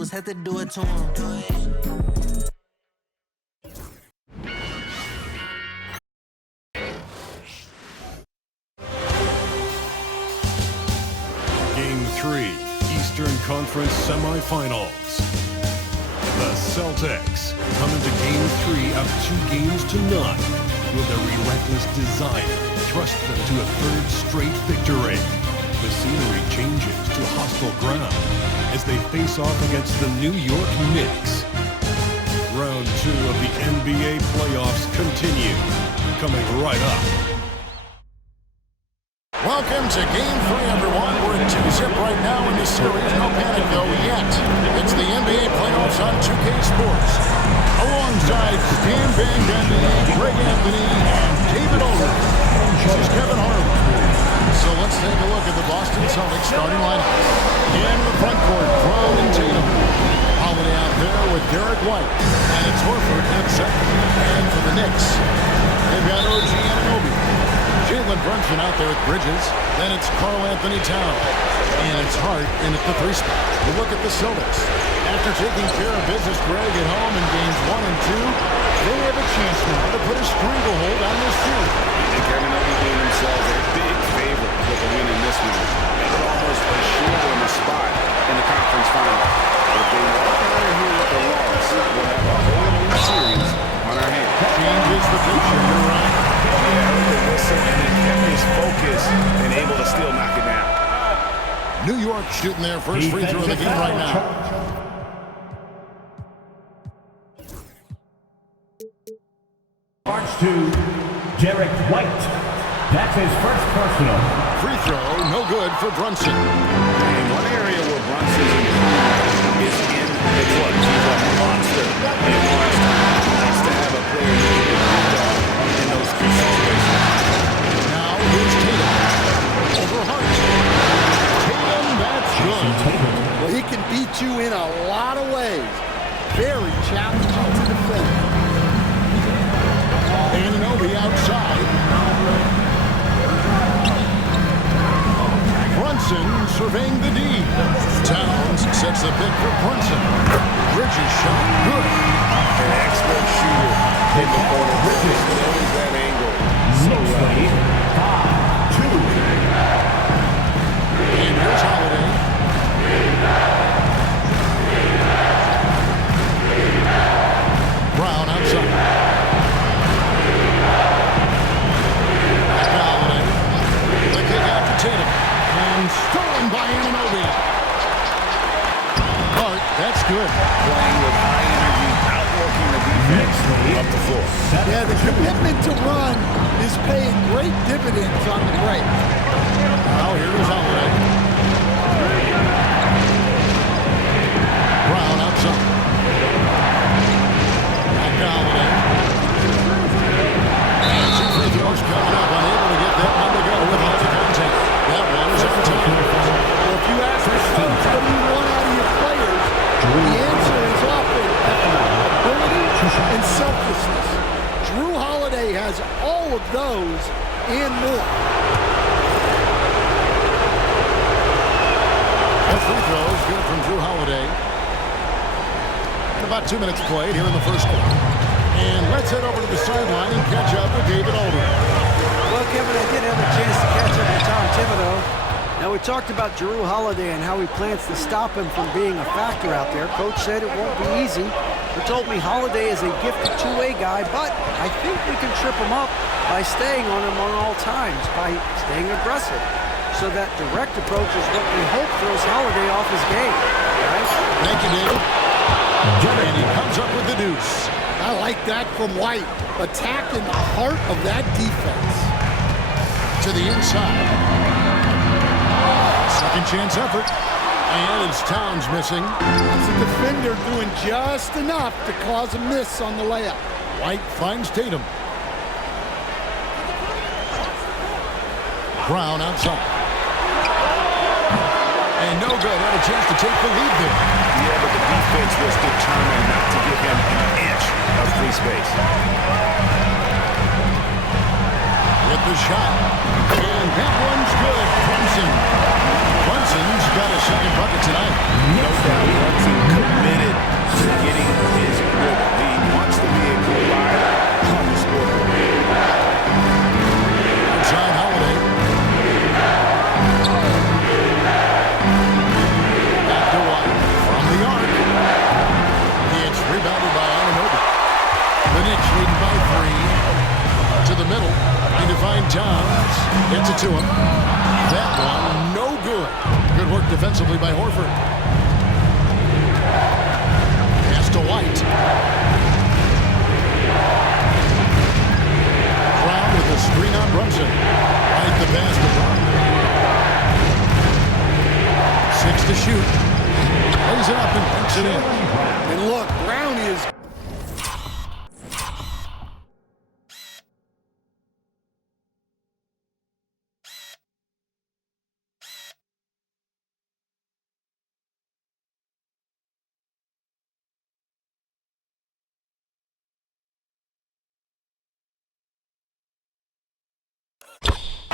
Had to do it to him. Game 3, Eastern Conference Semifinals. The Celtics come into Game 3 up 2 games to none. Will their relentless desire thrust them to a third straight victory? The scenery changes to hostile ground as they face off against the New York Knicks. Round 2 of the NBA playoffs continue, coming right up. Welcome to Game 3, everyone. We're in 2-zip right now in this series. No panic, though, yet. It's the NBA playoffs on 2K Sports. Alongside Stan Van Gundy, Greg Anthony, and David Older. This is Kevin Harlan. So let's take a look at the Boston Celtics starting lineup. In the front court, Brown and Tatum. Holiday out there with Derek White. And it's Horford at second. And for the Knicks, they've got OG Anunoby. Jalen Brunson out there with Bridges. Then it's Karl Anthony Towns. And it's Hart in at the 3 spot. We'll look at the Celtics. After taking care of business, Greg, at home in games 1 and 2, they have a chance now to put a stranglehold on this series. And Kevin, they'll be doing themselves a big favor with a win in this one. They could almost assure them a spot in the conference final. If they walk out of here with a loss, we'll have a whole new series on our hands. Changes the picture, you're right. Yeah, heard the whistle and then kept his focus and able to still knock it down. New York shooting their first free throw of the game right now. March to Derek White. That's his first personal. Free throw, no good for Brunson. And one area where Brunson's improved is in the clutch. He's a monster in clutch time. Nice to have a player who can in those key situations. Now here's Tatum. Over Hart. Tatum, that's good. Well, he can beat you in a lot of ways. Very challenging to defend. Anunoby outside. Brunson surveying the D. Towns sets the pick for Brunson. Bridges shot good. An expert shooter in the corner. Bridges knows that angle so well. 5-2. And here's Holiday. Brown outside. Tatum. And stolen by Anunoby. Hart, that's good. Playing with high energy, outworking the defense up the floor. Yeah, the commitment to run is paying great dividends on the break. Now here is Holiday. Brown outside. Back to Holiday. And 2 free throws coming up. Unable to get that one to go with all the contact. That one is on time. Well, if you ask the coach what do you want out of your players, the answer is often ability and selflessness. Drew Holiday has all of those and more. That free throw is good from Drew Holiday. And about 2 minutes played here in the first quarter. And let's head over to the sideline and catch up with David Older. Well, Kevin, I did have a chance to catch up with Tom Thibodeau. Now, we talked about Drew Holiday and how he plans to stop him from being a factor out there. Coach said it won't be easy. He told me Holiday is a gifted two-way guy, but I think we can trip him up by staying on him on all times, by staying aggressive. So that direct approach is what we hope throws Holiday off his game. Right? Thank you, David. And he comes up with the deuce. I like that from White. Attacking the heart of that defense. To the inside. Second chance effort. And it's Towns missing. It's a defender doing just enough to cause a miss on the layup. White finds Tatum. Brown outside. And no good. Had a chance to take the lead there. Yeah, but the defense was determined not to give him an inch of free space. With the shot. And that one's good. Brunson's got a second bucket tonight. No doubt Brunson could Gets it to him. That one, no good. Good work defensively by Horford. Pass to White. Brown with the screen on Brunson. White the pass to Brown. 6 to shoot. Lays it up and punks it in. And look, Brown is...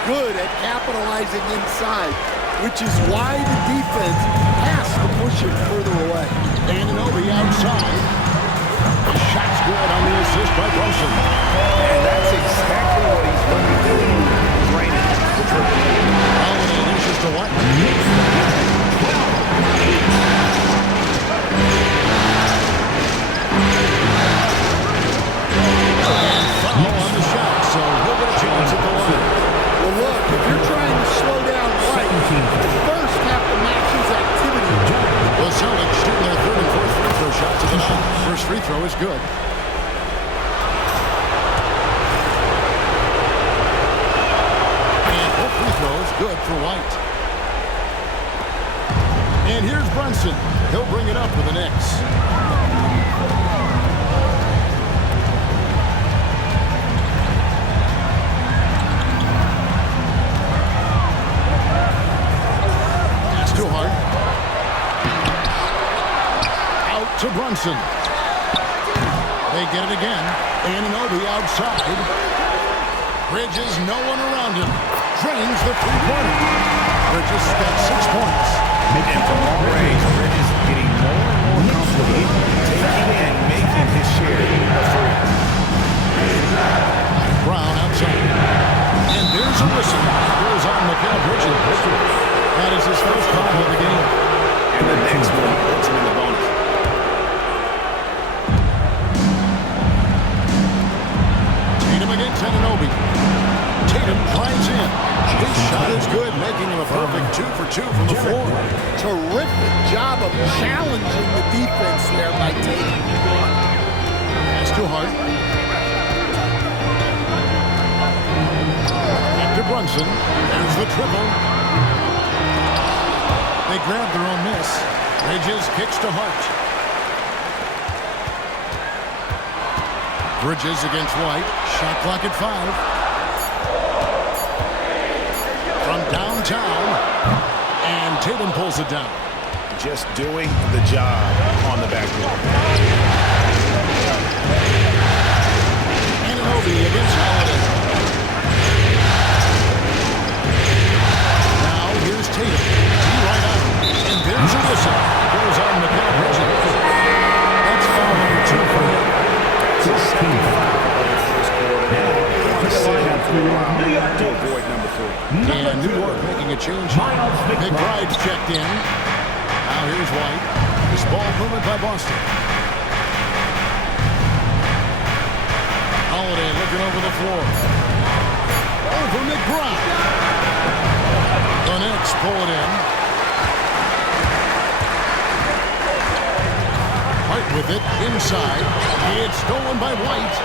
good at capitalizing inside, which is why the defense has to push it further away. Anunoby outside. The shot's good on the assist by Brunson. And that's exactly what he's going to be doing. Draining the triple. Holiday dishes to White. And foul on the shot, so he'll get a chance at the line. Well, look, if you're trying to slow down White, you first have to match his activity. The Celtics shooting their third and fourth free throw shots of the night. First free throw is good. And both free throws good for White. And here's Brunson. He'll bring it up for the Knicks. Too hard. Out to Brunson. They get it again. Anunoby outside. Bridges, no one around him. Drains the three-pointer. Bridges got 6 points. And from long range, Bridges getting more and more comfortable, taking and making his share of threes. Brown outside. And there's a whistle. Goes on Mikal Bridges. That is his first foul of the game. And the next one puts him in the bonus. Tatum against Anunoby. Tatum drives in. His shot is good, making him a perfect 2 for 2 from the floor. Terrific job of challenging the defense there by Tatum. Pass to Hart. Back to Brunson. There's the triple. They grab their own miss. Bridges kicks to Hart. Bridges against White. Shot clock at 5. From downtown. And Tatum pulls it down. Just doing the job on the backboard. Anunoby against Holiday. Now here's Tatum. Right on. And there's a whistle. Goes on Mikal Bridges. That's foul number 2 for him. To avoid number 3. And New York making a change. McBride's checked in. Now here's White. This ball movement by Boston. Holiday looking over the floor. Over McBride. The Knicks pull it in. Hart with it inside. It's stolen by White.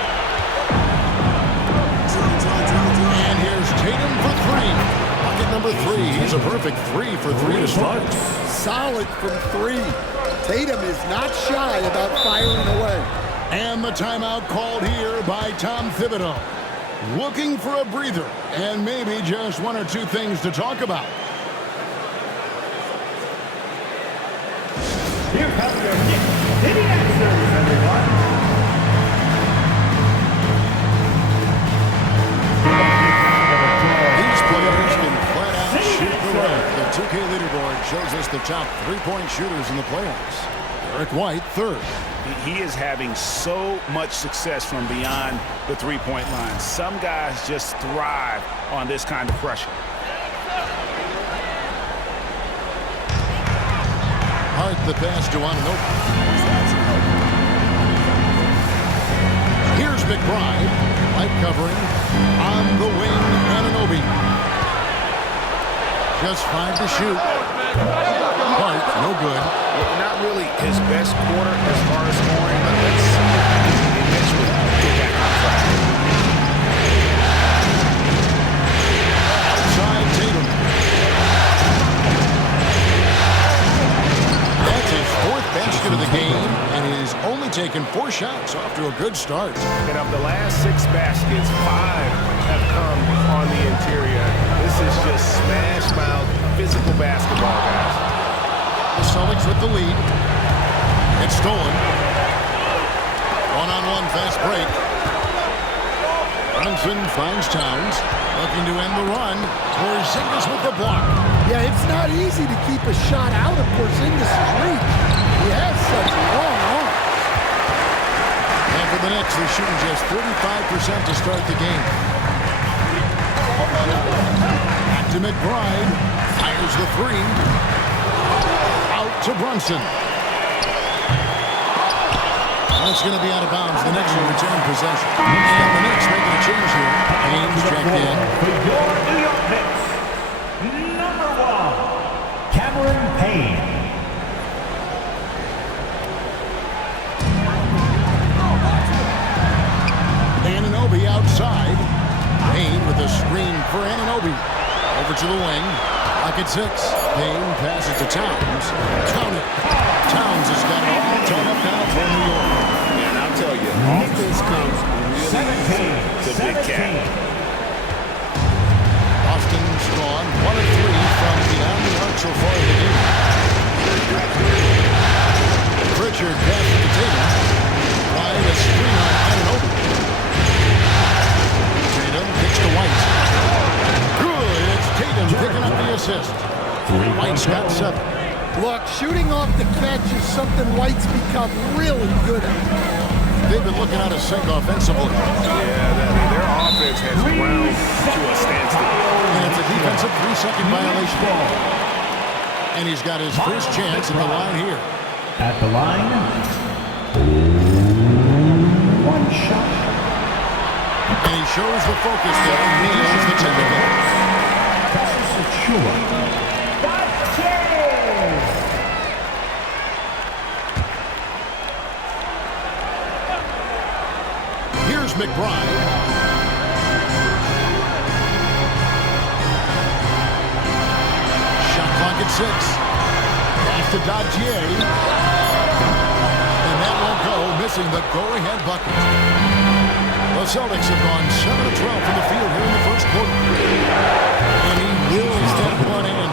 And here's Tatum for 3. Bucket number 3. He's a perfect 3 for 3 to start. Solid from 3. Tatum is not shy about firing away. And the timeout called here by Tom Thibodeau. Looking for a breather and maybe just 1 or 2 things to talk about. Here comes your Knicks City answers, everyone. These players can flat out shoot the road. The 2K leaderboard shows us the top 3-point shooters in the playoffs. Derek White, 3rd. He is having so much success from beyond the three-point line. Some guys just thrive on this kind of pressure. Hart the pass to Anunoby. Here's McBride. Light covering. On the wing, Anunoby. Just 5 to shoot. White, no good. Not really his best quarter as far as scoring, but let's see if he can eventually get back on track. Outside Tatum. That's his 4th basket of the game, and he's only taken 4 shots off to a good start. And of the last 6 baskets, 5 have come on the interior. This is just smash-mouth physical basketball, guys. The Celtics with the lead. It's stolen. One-on-one fast break. Brunson finds Towns. Looking to end the run. Porzingis with the block. Yeah, it's not easy to keep a shot out of Porzingis' reach. He has such a long arm. And for the Knicks, they're shooting just 35% to start the game. Back to McBride. Fires the 3. Out to Brunson. That's going to be out of bounds. The Knicks will return possession. And the Knicks making a change here. Haynes checked in. For your New York Knicks, number 1, Cameron Payne. Anunoby outside. Payne with a screen for Anunoby. Over to the wing. Lock at 6. Payne passes to Towns. Count it. Towns has got it all tied up now for New York. And I'll tell you, offense comes really easy to Big Cat. Austin's gone 1 of 3 from beyond the arc so far in the game. Pritchard passes to Tatum. Wide a screen on Anunoby. Tatum kicks to White. Good. It's Tatum picking up the assist. White's got 7. Look, shooting off the catch is something White's become really good at. They've been looking out of sync offensively. Yeah, their offense has ground to a standstill. And it's a defensive 3-second violation. And he's got his first chance at the line here. At the line, 1 shot. And he shows the focus there and nails the technical. That's Achua. Here's McBride. Shot clock at 6. Pass to Dodgier. And that won't go, missing the go-ahead bucket. The Celtics have gone 7 of 12 from the field here in the first quarter. And he wills that one in,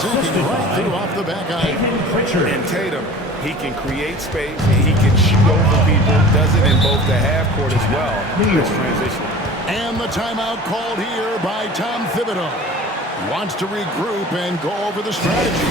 sinking right through off the back eye. And Tatum, he can create space, he can shoot over people, does it in both the half court as well. This transition. And the timeout called here by Tom Thibodeau. He wants to regroup and go over the strategy.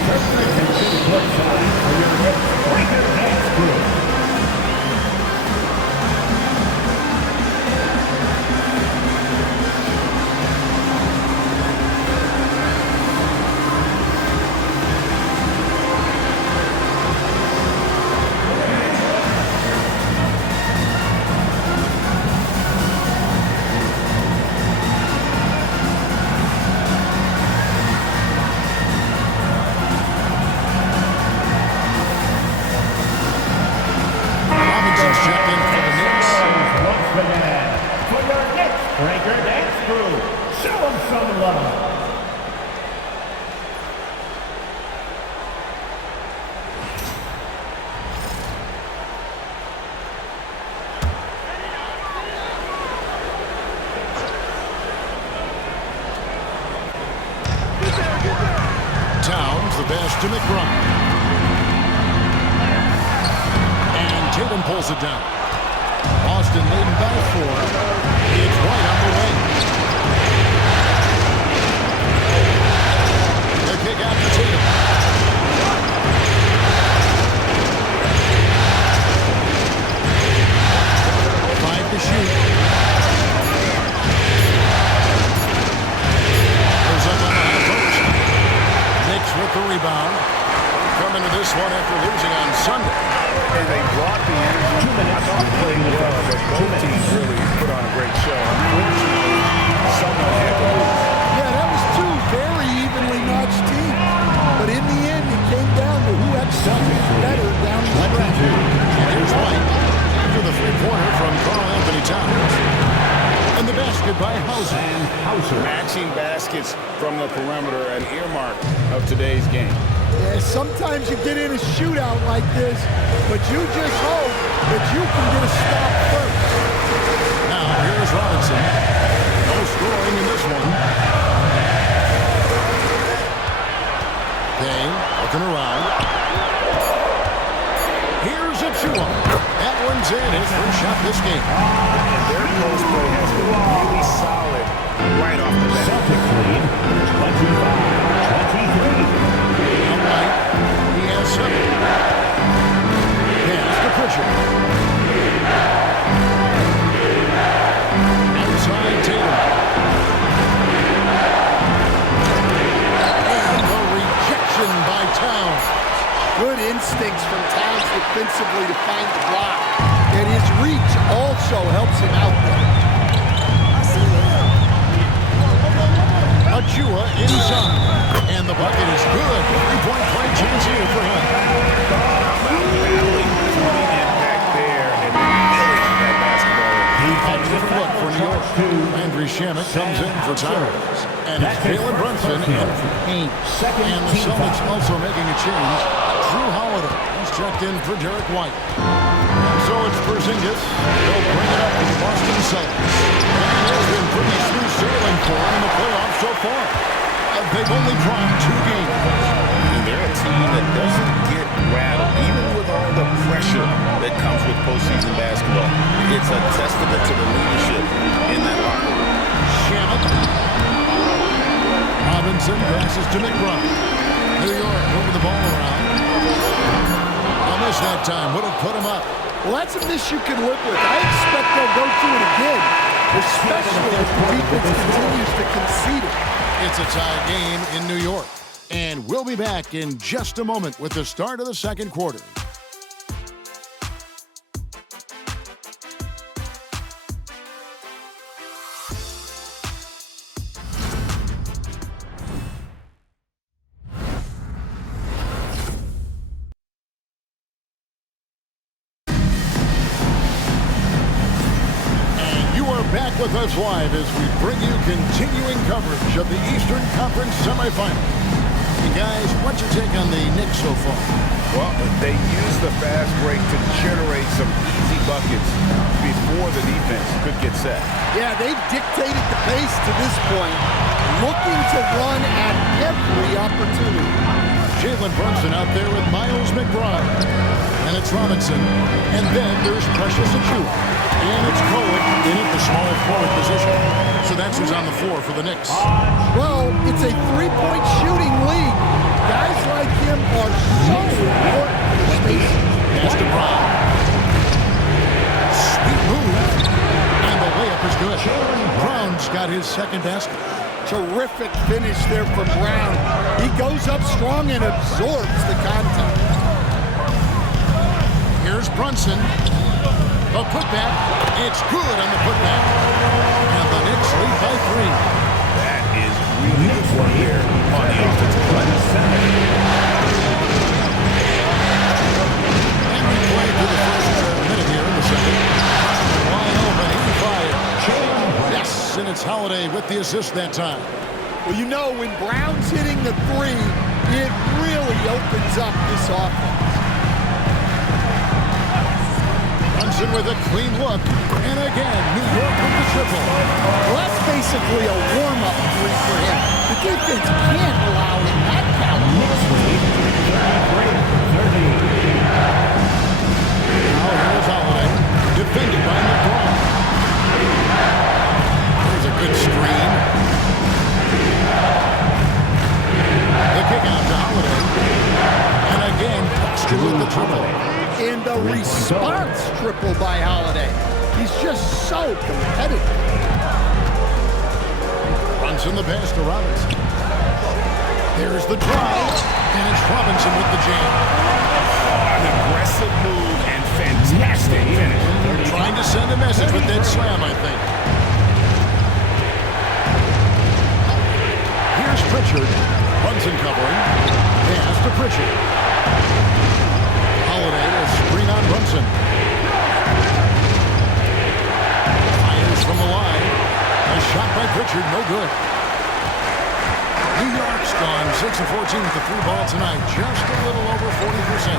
Towns, the pass to McBride. And Tatum pulls it down. Boston leading by 4. It's White on the wing. The kick out to Tatum. Five to shoot. Goes up on the high post. Knicks with the rebound. Coming to this one after losing on Sunday. And they brought the energy. I thought they played well, but both teams really put on a great show. Unfortunately, someone had to lose. Yeah, that was 2 very evenly matched baskets from the perimeter, an earmark of today's game. Yeah, sometimes you get in a shootout like this, but you just hope that you can get a stop first. Now, here's Robinson. No scoring in this one. Payne looking around. Here's Achua. That one's in. His first shot this game. And their post play has been really solid right off the bat. Celtics lead 25-23. Outright, he has 7. Pass to Pritchard. Outside Tatum. And the rejection by Towns. Good instincts from Towns defensively to find the block. And his reach also helps him out there. Achua inside. And the bucket is good. 3-point play chance here for him. Battling for the impact there and nailing that basketball. Defensive look for New York. Landry Shamet comes in for Towns. And it's Jalen Brunson in for Payne. And the Celtics also making a change. Drew Holiday has checked in for Derek White. So it's Porzingis. They'll bring it up to the Boston Celtics. And it's been pretty smooth sailing for them in the playoffs so far. They've only dropped 2 games. And they're a team that doesn't get rattled, even with all the pressure that comes with postseason basketball. It's a testament to the leadership in that locker room. Shamet. Robinson passes to McBride. New York moving the ball around. A miss that time would have put him up. Well, that's a miss you can live with. I expect they'll go through it again, especially as the defense continues to concede it. It's a tie game in New York. And we'll be back in just a moment with the start of the second quarter. Back with us live as we bring you continuing coverage of the Eastern Conference semifinals. And guys, what's your take on the Knicks so far? Well, they use the fast break to generate some easy buckets before the defense could get set. Yeah, they've dictated the pace to this point, looking to run at every opportunity. Jalen Brunson out there with Miles McBride. And it's Robinson. And then there's Precious Achua. And it's Cohen in at the small forward position. So that's who's on the floor for the Knicks. Well, it's a 3-point shooting lead. Guys like him are so important for spacing. Pass to Brown. Sweet move. And the layup is good. Brown's got his second basket. Terrific finish there for Brown. He goes up strong and absorbs the contact. Here's Brunson. A putback. It's good on the putback. And the Knicks lead by 3. That is really good work here on the offensive play. And we play through the first minute here in the second. Wide open, 85. Yes, and it's Holiday with the assist that time. Well, you know, when Brown's hitting the 3, it really opens up this offense. Brunson with a clean look. And again, New York with the triple. Well, that's basically a warm-up 3 for him. The defense can't allow him that caliber. Now here's Holiday. Defended by McBride. There's a good screen. The kick out to Holiday. And again, Buxton with the triple. And the response triple by Holiday. He's just so competitive. Brunson the pass to Robinson. There's the drive. And it's Robinson with the jam. An aggressive move and fantastic finish. They're trying to send a message with that slam, I think. Here's Pritchard. Brunson covering. Pass to Pritchard. Holiday, a screen on Brunson. Fires from the line. A shot by Pritchard, no good. 6 of 14 with the 3 ball tonight. Just a little over 40%.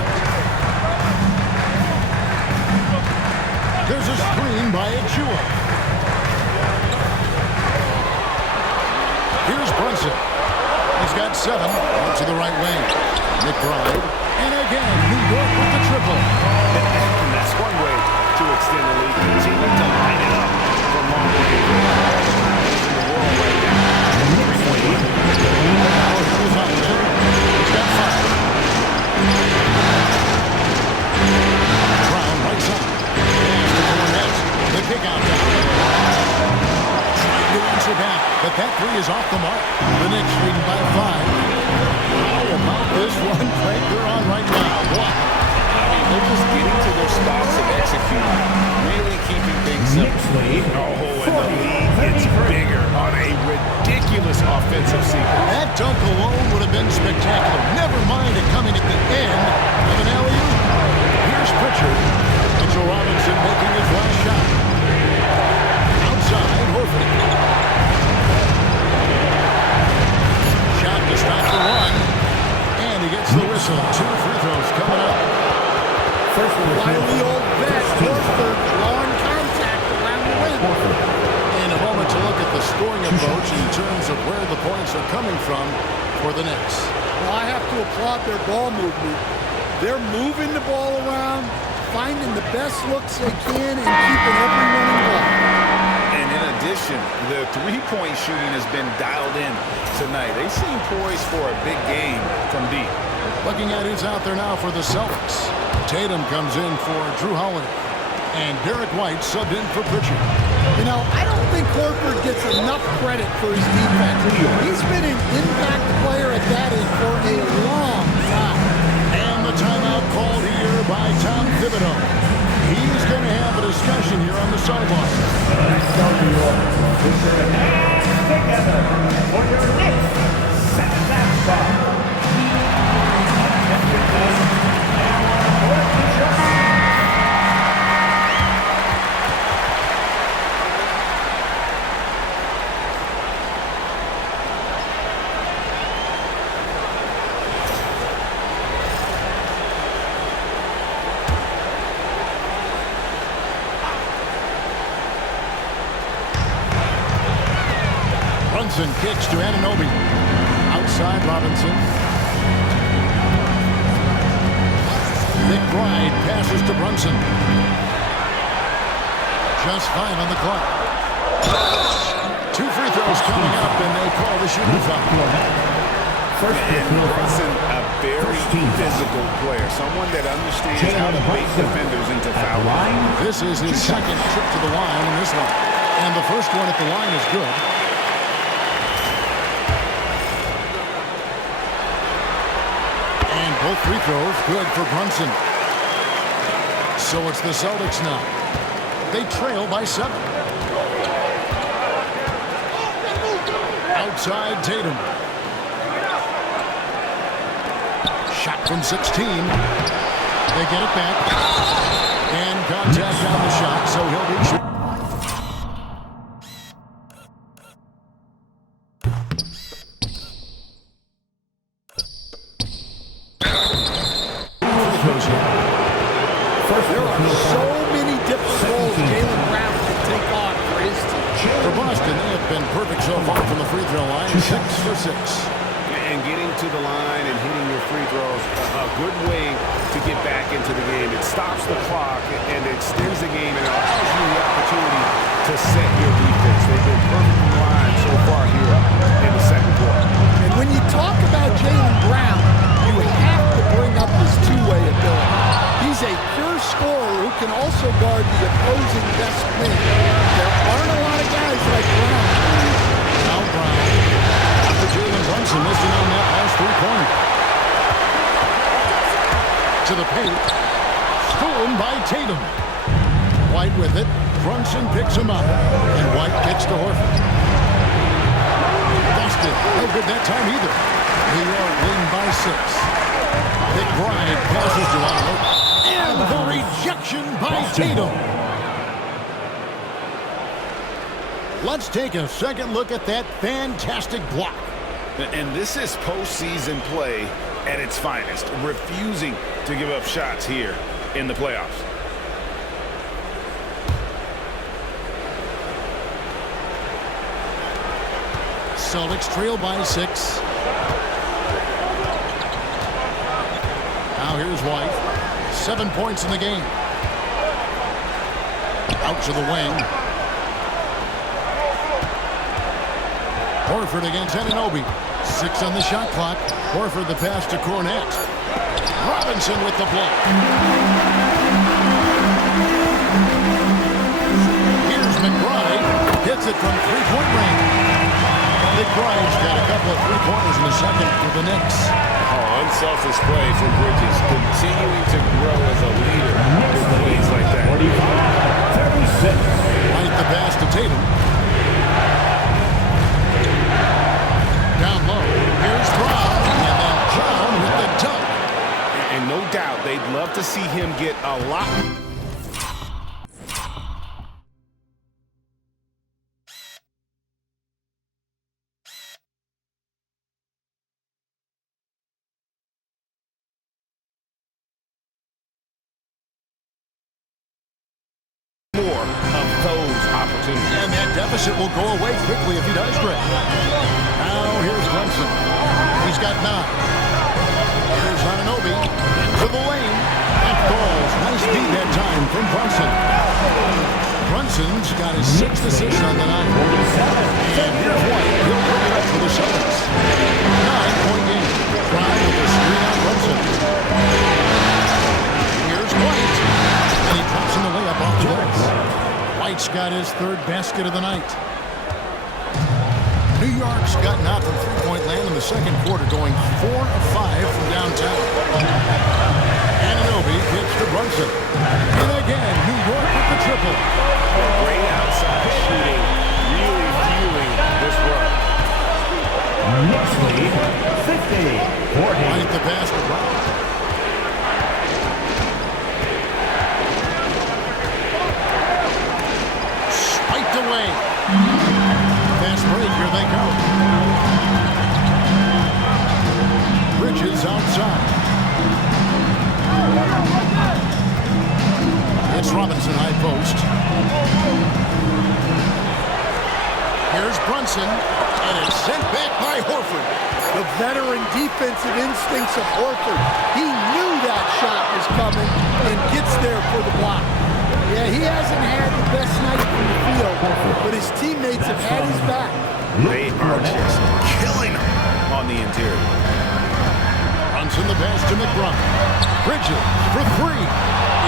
There's a screen by Achua. Here's Brunson. He's got 7 out to the right wing. McBride. And again, New York with the triple. And that's one way to extend the lead. Continue to line it up from long range. In the world right now. 3-point lead. He's got 5. Brown right side. Pass to Cornette. The kick out down. Trying to answer back, but that 3 is off the mark. The Knicks leading by 5. How about this one Frank they're on right now? What? I mean, they're just getting to their spots and executing. Really keeping things simple. Oh, and the lead gets bigger on a ridiculous offensive sequence. That dunk alone would have been spectacular. Never mind it coming at the end of an alley-oop. Here's Pritchard. Mitchell Robinson making his last shot. Outside, Horford. Shot to stop the run. And he gets the whistle. 2 free throws coming up. Wily old vet, Horford, drawing contact around the rim. In a moment to look at the scoring approach in terms of where the points are coming from for the Knicks. Well, I have to applaud their ball movement. They're moving the ball around, finding the best looks they can, and keeping everyone involved. And in addition, the three-point shooting has been dialed in tonight. They seem poised for a big game from deep. Looking at who's out there now for the Celtics. Tatum comes in for Drew Holiday. And Derek White subbed in for Pritchard. You know, I don't think Horford gets enough credit for his defense. He's been an impact player at that end for a long time. And the timeout called here by Tom Thibodeau. He's going to have a discussion here on the sideline. Together for your next set. Brunson kicks to Anunoby. Outside Robinson. McBride passes to Brunson. Just 5 on the clock. 2 free throws coming up, and they call the shooting foul. And Brunson, a very physical player, someone that understands how to bait defenders into foul line. This is his second trip to the line in this one. And the first one at the line is good. And both free throws good for Brunson. So it's the Celtics now. They trail by 7. Outside Tatum. Shot from 16. They get it back. And contact on the shot, so he'll be shooting. There are so many different roles Jaylen Brown can take on for his team. For Boston, they have been perfect so far from the free throw line. 6 for 6. And getting to the line and hitting your free throws, a good way to get back into the game. It stops the clock and it extends the game and allows you the opportunity to set your defense. They've been perfect in the line so far here in the second quarter. And when you talk about Jaylen Brown, you have to bring up his two-way ability. He's a pure scorer who can also guard the opposing best man. There aren't a lot of guys like Brown. Now Brown. After Jalen Brunson missing on that last three-pointer. To the paint. Stolen by Tatum. White with it. Brunson picks him up. And White gets to Horford. Busted. No good that time either. New York leading by 6. McBride passes to Anunoby. And the rejection by Tatum. Let's take a second look at that fantastic block. And this is postseason play at its finest, refusing to give up shots here in the playoffs. Celtics trail by 6. Now here's White. 7 points in the game. Out to the wing. Horford against Anunoby. 6 on the shot clock. Horford the pass to Cornet. Robinson with the block. Here's McBride. Hits it from three-point range. McBride's got a couple of three-pointers in the second for the Knicks. Oh, unselfish play from Bridges, continuing to grow as a leader with plays like that. 45-36. Right the pass to Tatum. Down low. Here's Brown. And then Brown with the dunk. And no doubt, they'd love to see him get a lot. More of those opportunities. And that deficit will go away quickly if he does, Greg. Now here's Brunson. He's got 9. Here's Anunoby into the lane. And falls. Nice beat that time from Brunson. Brunson's got his 6th assist on the night. And here's White. He'll bring it up for the Celtics. 9-point game. Brown with a screen on Brunson. Here's White. And he drops in the layup off the glass. White's got his 3rd basket of the night. New York's gotten out from three-point land in the second quarter, going 4 of 5 from downtown. Anunoby gets to Brunson. And again, New York with the triple. Great outside shooting, really fueling this run. Knicks lead 50-40. Right the pass to Brown. Spiked away. Fast break, here they go. Bridges outside. It's Robinson high post. Here's Brunson, and it's sent back by Horford. The veteran defensive instincts of Horford. He knew that shot was coming and gets there for the block. Yeah, he hasn't had the best night from the field, but his teammates have had his back. They are just killing him on the interior. Brunson the pass to McBride. Bridges for 3.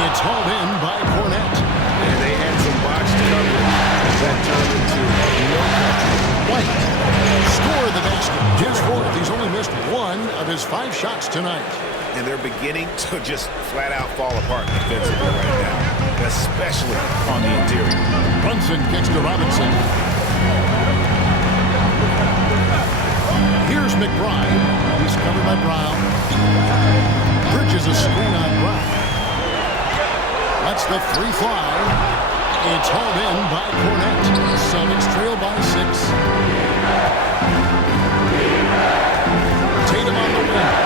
It's hauled in by Cornet. And they had some botched coverage that turned into no coverage. White score the basket. His 4th. He's only missed 1 of his 5 shots tonight. And they're beginning to just flat out fall apart defensively right now, especially on the interior. Brunson kicks to Robinson. Here's McBride. He's covered by Brown. Bridges a screen on Brown. Lets the 3 fly. It's hauled in by Cornet. Celtics trail by 6. Tatum on the wing.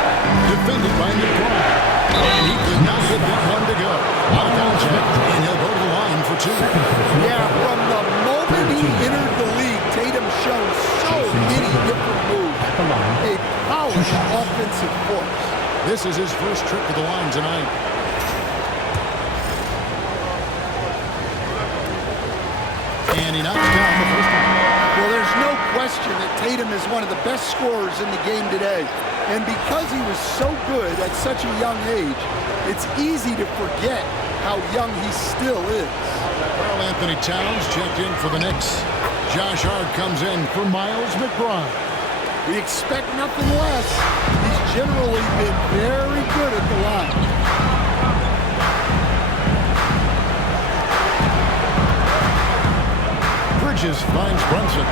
Defended by McBride. And he could not hit that one to go. Out of contact, and he'll go to the line for 2. Yeah, from the moment he entered the league, Tatum showed so many different moves. A powerful offensive force. This is his first trip to the line tonight. And he knocks down the first one. Well, there's no question that Tatum is one of the best scorers in the game today. And because he was so good at such a young age, it's easy to forget how young he still is. Karl Anthony Towns checked in for the Knicks. Josh Hart comes in for Miles McBride. We expect nothing less. He's generally been very good at the line. Bridges finds Brunson.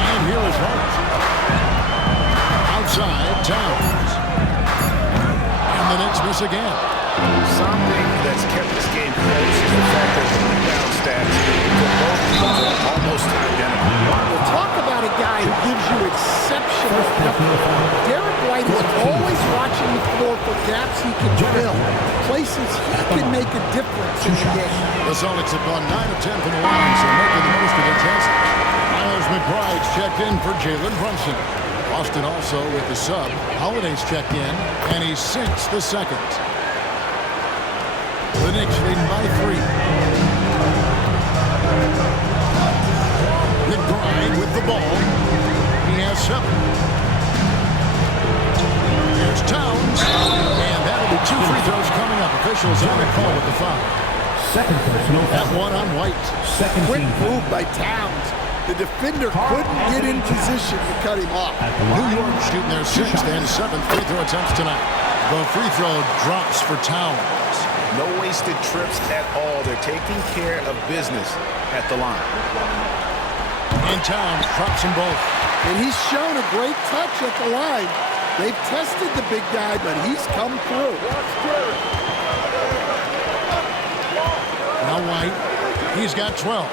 And here is Hart. Outside, Towns. And the Knicks miss again. Something that's kept this game close is the fact that the rebound stats for both teams are almost identical. Well, talk about a guy who gives you exceptional effort. Derek White is always watching the floor for gaps he can fill, places he can make a difference in the game. The Celtics have gone 9 of 10 from the line, so making the most of their chances. Miles McBride's checked in for Jalen Brunson. Boston also with the sub. Holiday's checked in, and he sinks the second. The Knicks lead by 3. McBride with the ball. He has 7. Here's Towns. And that'll be 2 free throws coming up. Officials on the call with the foul. Second personal That foul. one on White. Second Quick team move foul. by Towns. The defender couldn't get in position to cut him off. At the New line. York shooting their 6th and 7th free throw attempts tonight. The free throw drops for Towns. No wasted trips at all. They're taking care of business at the line. And Towns drops them both. And he's shown a great touch at the line. They've tested the big guy, but he's come through. Now White. He's got 12.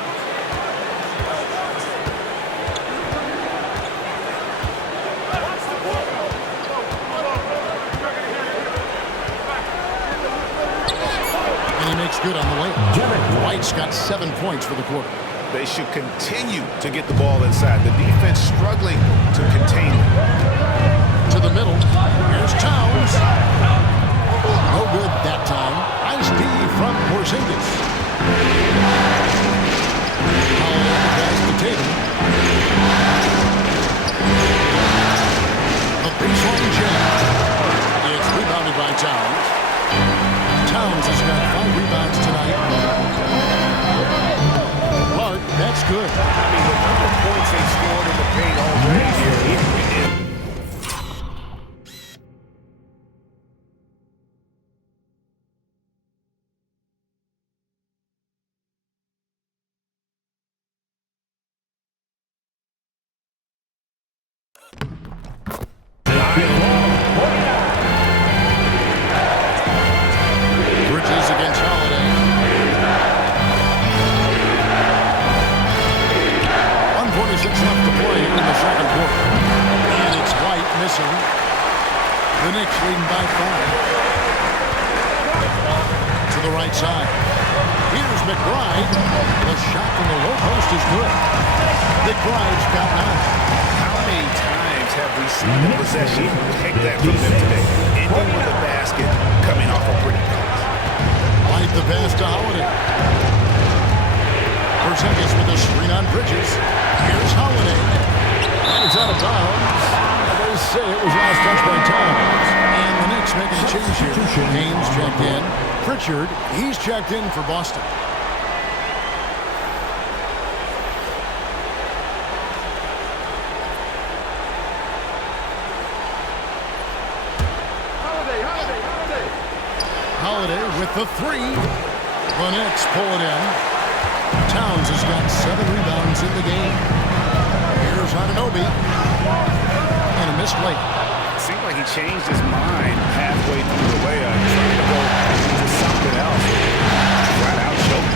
And he makes good on the way. White's got 7 points for the quarter. They should continue to get the ball inside. The defense struggling to contain them. To the middle. Here's Towns. No good that time. Nice D from Porzingis. Holiday pass to Tatum. A baseline jam. It's rebounded by Towns. Towns has got 5 rebounds tonight. Hart, that's good. I mean, the number of points they've scored in the paint already here. Bridges against Holiday. 1:46 left to play in the second quarter. And it's White missing. The Knicks leading by 5. To the right side. Here's McBride. The shot from the low post is good. McBride's got 9. How many times have we seen the possession take that from them today? Ending with a basket, coming off a pretty pass. White the pass to Holiday. Porzingis with a screen on Bridges. Here's Holiday. It's out of bounds. They say it was last touch by Towns. And the Knicks making a change here. Haynes checked in. Pritchard, he's checked in for Boston. Holiday with the 3. The Knicks pull it in. Towns has got 7 rebounds in the game. Here's Anunoby. And a missed late. It seemed like he changed his mind halfway through the layup, trying to go to something else. Flat out choked.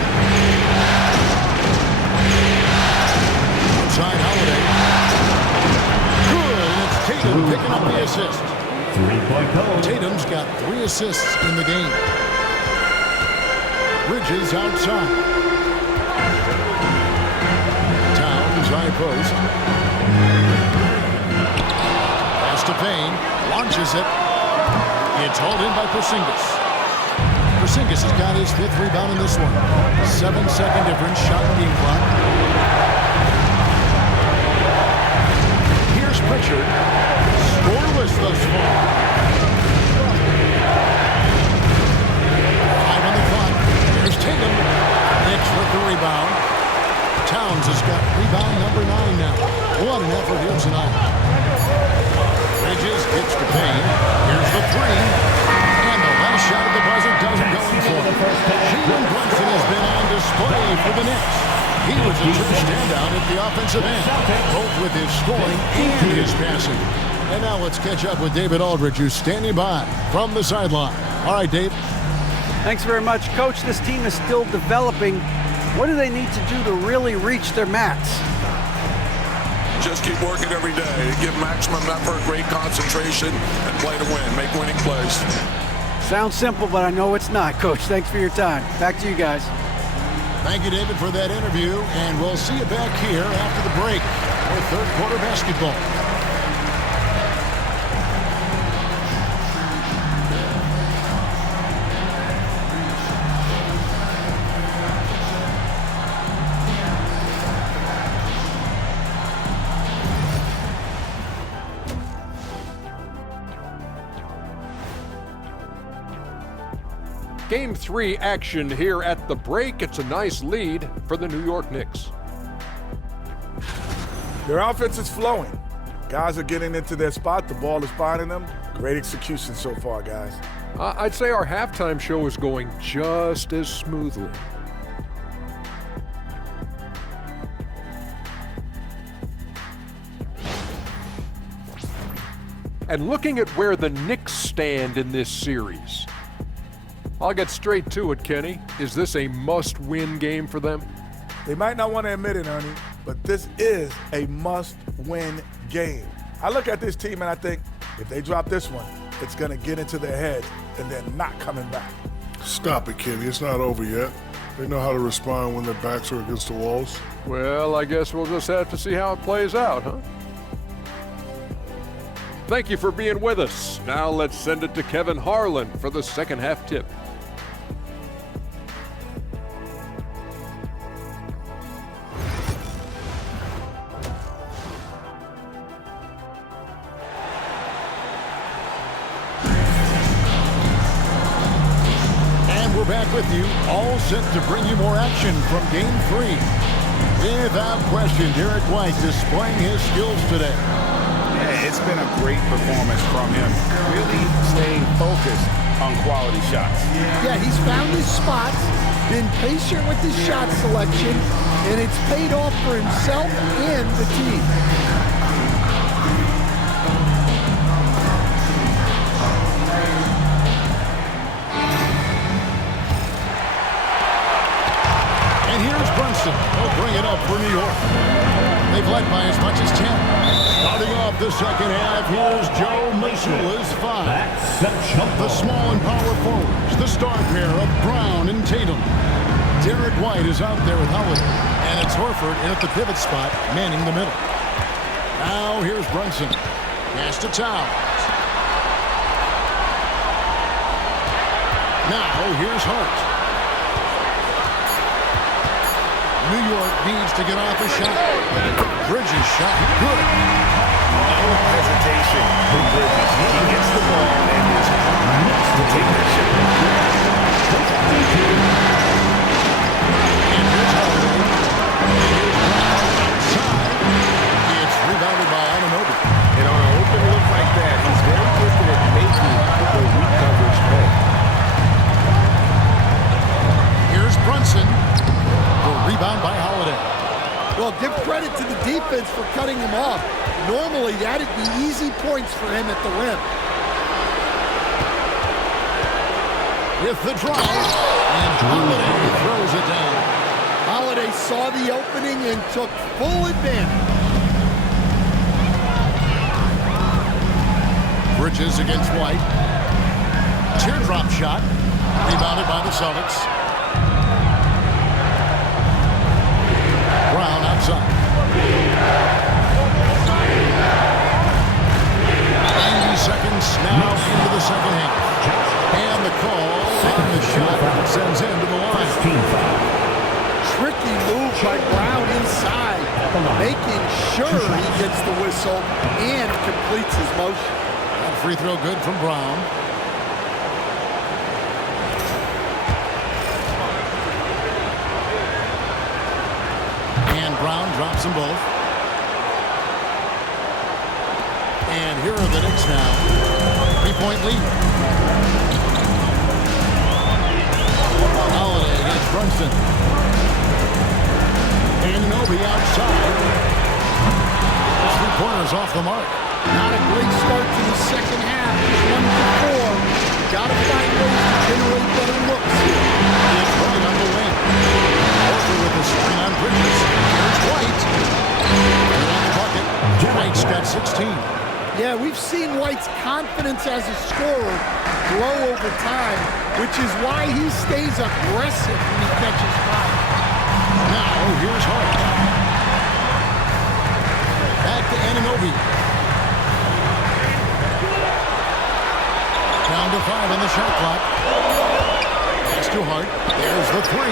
Outside Holiday. Good. And it's Tatum picking up the assist. 3-point goal. Tatum's got 3 assists in the game. Bridges outside. Towns high post. Pass to Payne. Launches it. It's hauled in by Porzingis. Porzingis has got his 5th rebound in this one. 7-second difference. Shot being clock. Here's Pritchard. Scoreless thus far. 5 on the clock. Here's Tatum. Knicks with the rebound. Towns has got rebound number 9 now. What an effort here tonight. Bridges gets to Payne. Here's the 3. And the last shot at the buzzer doesn't go in for him. Jalen Brunson has been on display for the Knicks. He was a true standout at the offensive end, both with his scoring and his passing. And now let's catch up with David Aldridge, who's standing by from the sideline. All right, Dave. Thanks very much. Coach, this team is still developing. What do they need to do to really reach their max? Just keep working every day. Give maximum effort, great concentration, and play to win. Make winning plays. Sounds simple, but I know it's not, Coach. Thanks for your time. Back to you guys. Thank you, David, for that interview, and we'll see you back here after the break for third quarter basketball. Game 3 action here at the break. It's a nice lead for the New York Knicks. Their offense is flowing. Guys are getting into their spot. The ball is finding them. Great execution so far, guys. I'd say our halftime show is going just as smoothly. And looking at where the Knicks stand in this series, I'll get straight to it, Kenny. Is this a must-win game for them? They might not want to admit it, Ernie, but this is a must-win game. I look at this team and I think if they drop this one, it's going to get into their heads and they're not coming back. Stop it, Kenny. It's not over yet. They know how to respond when their backs are against the walls. Well, I guess we'll just have to see how it plays out, huh? Thank you for being with us. Now let's send it to Kevin Harlan for the second half tip. Back with you, all set to bring you more action from Game 3. Without question, Derek White displaying his skills today. Yeah, it's been a great performance from him. Really staying focused on quality shots. Yeah, he's found his spots, been patient with his shot selection, and it's paid off for himself and the team. They'll bring it up for New York. They've led by as much as 10. Starting off the second half, here's Joe Mazzulla's 5. The small and power forwards, the star pair of Brown and Tatum. Derek White is out there with Howard, and it's Horford in at the pivot spot, manning the middle. Now here's Brunson. Pass to Towns. Now here's Hart. New York needs to get off a shot. Bridges shot. Good. No hesitation from Bridges. He gets the ball and is to take that shot. And here's Holiday. Outside. It's rebounded by Anunoby. And on an open look like that, he's very gifted at making the weak coverage play. Here's Brunson. Rebound by Holiday. Well, give credit to the defense for cutting him off. Normally, that'd be easy points for him at the rim. With the drive, and Holiday throws it down. Holiday saw the opening and took full advantage. Bridges against White. Teardrop shot. Rebounded by the Celtics. Brown outside. 90 seconds now into the second half. And the call on the shot sends him to the line. Tricky move by Brown inside, making sure he gets the whistle and completes his motion. And free throw good from Brown. Brown drops them both. And here are the Knicks now. 3-point lead. Holiday against Brunson. Anunoby outside. 3 pointers off the mark. Not a great start to the second half. Just 1 for 4. Got to find ways to generate better looks. White's confidence as a scorer grow over time, which is why he stays aggressive when he catches fire. Now, here's Hart. Back to Anunoby. Down to 5 on the shot clock. Pass to Hart. There's the 3.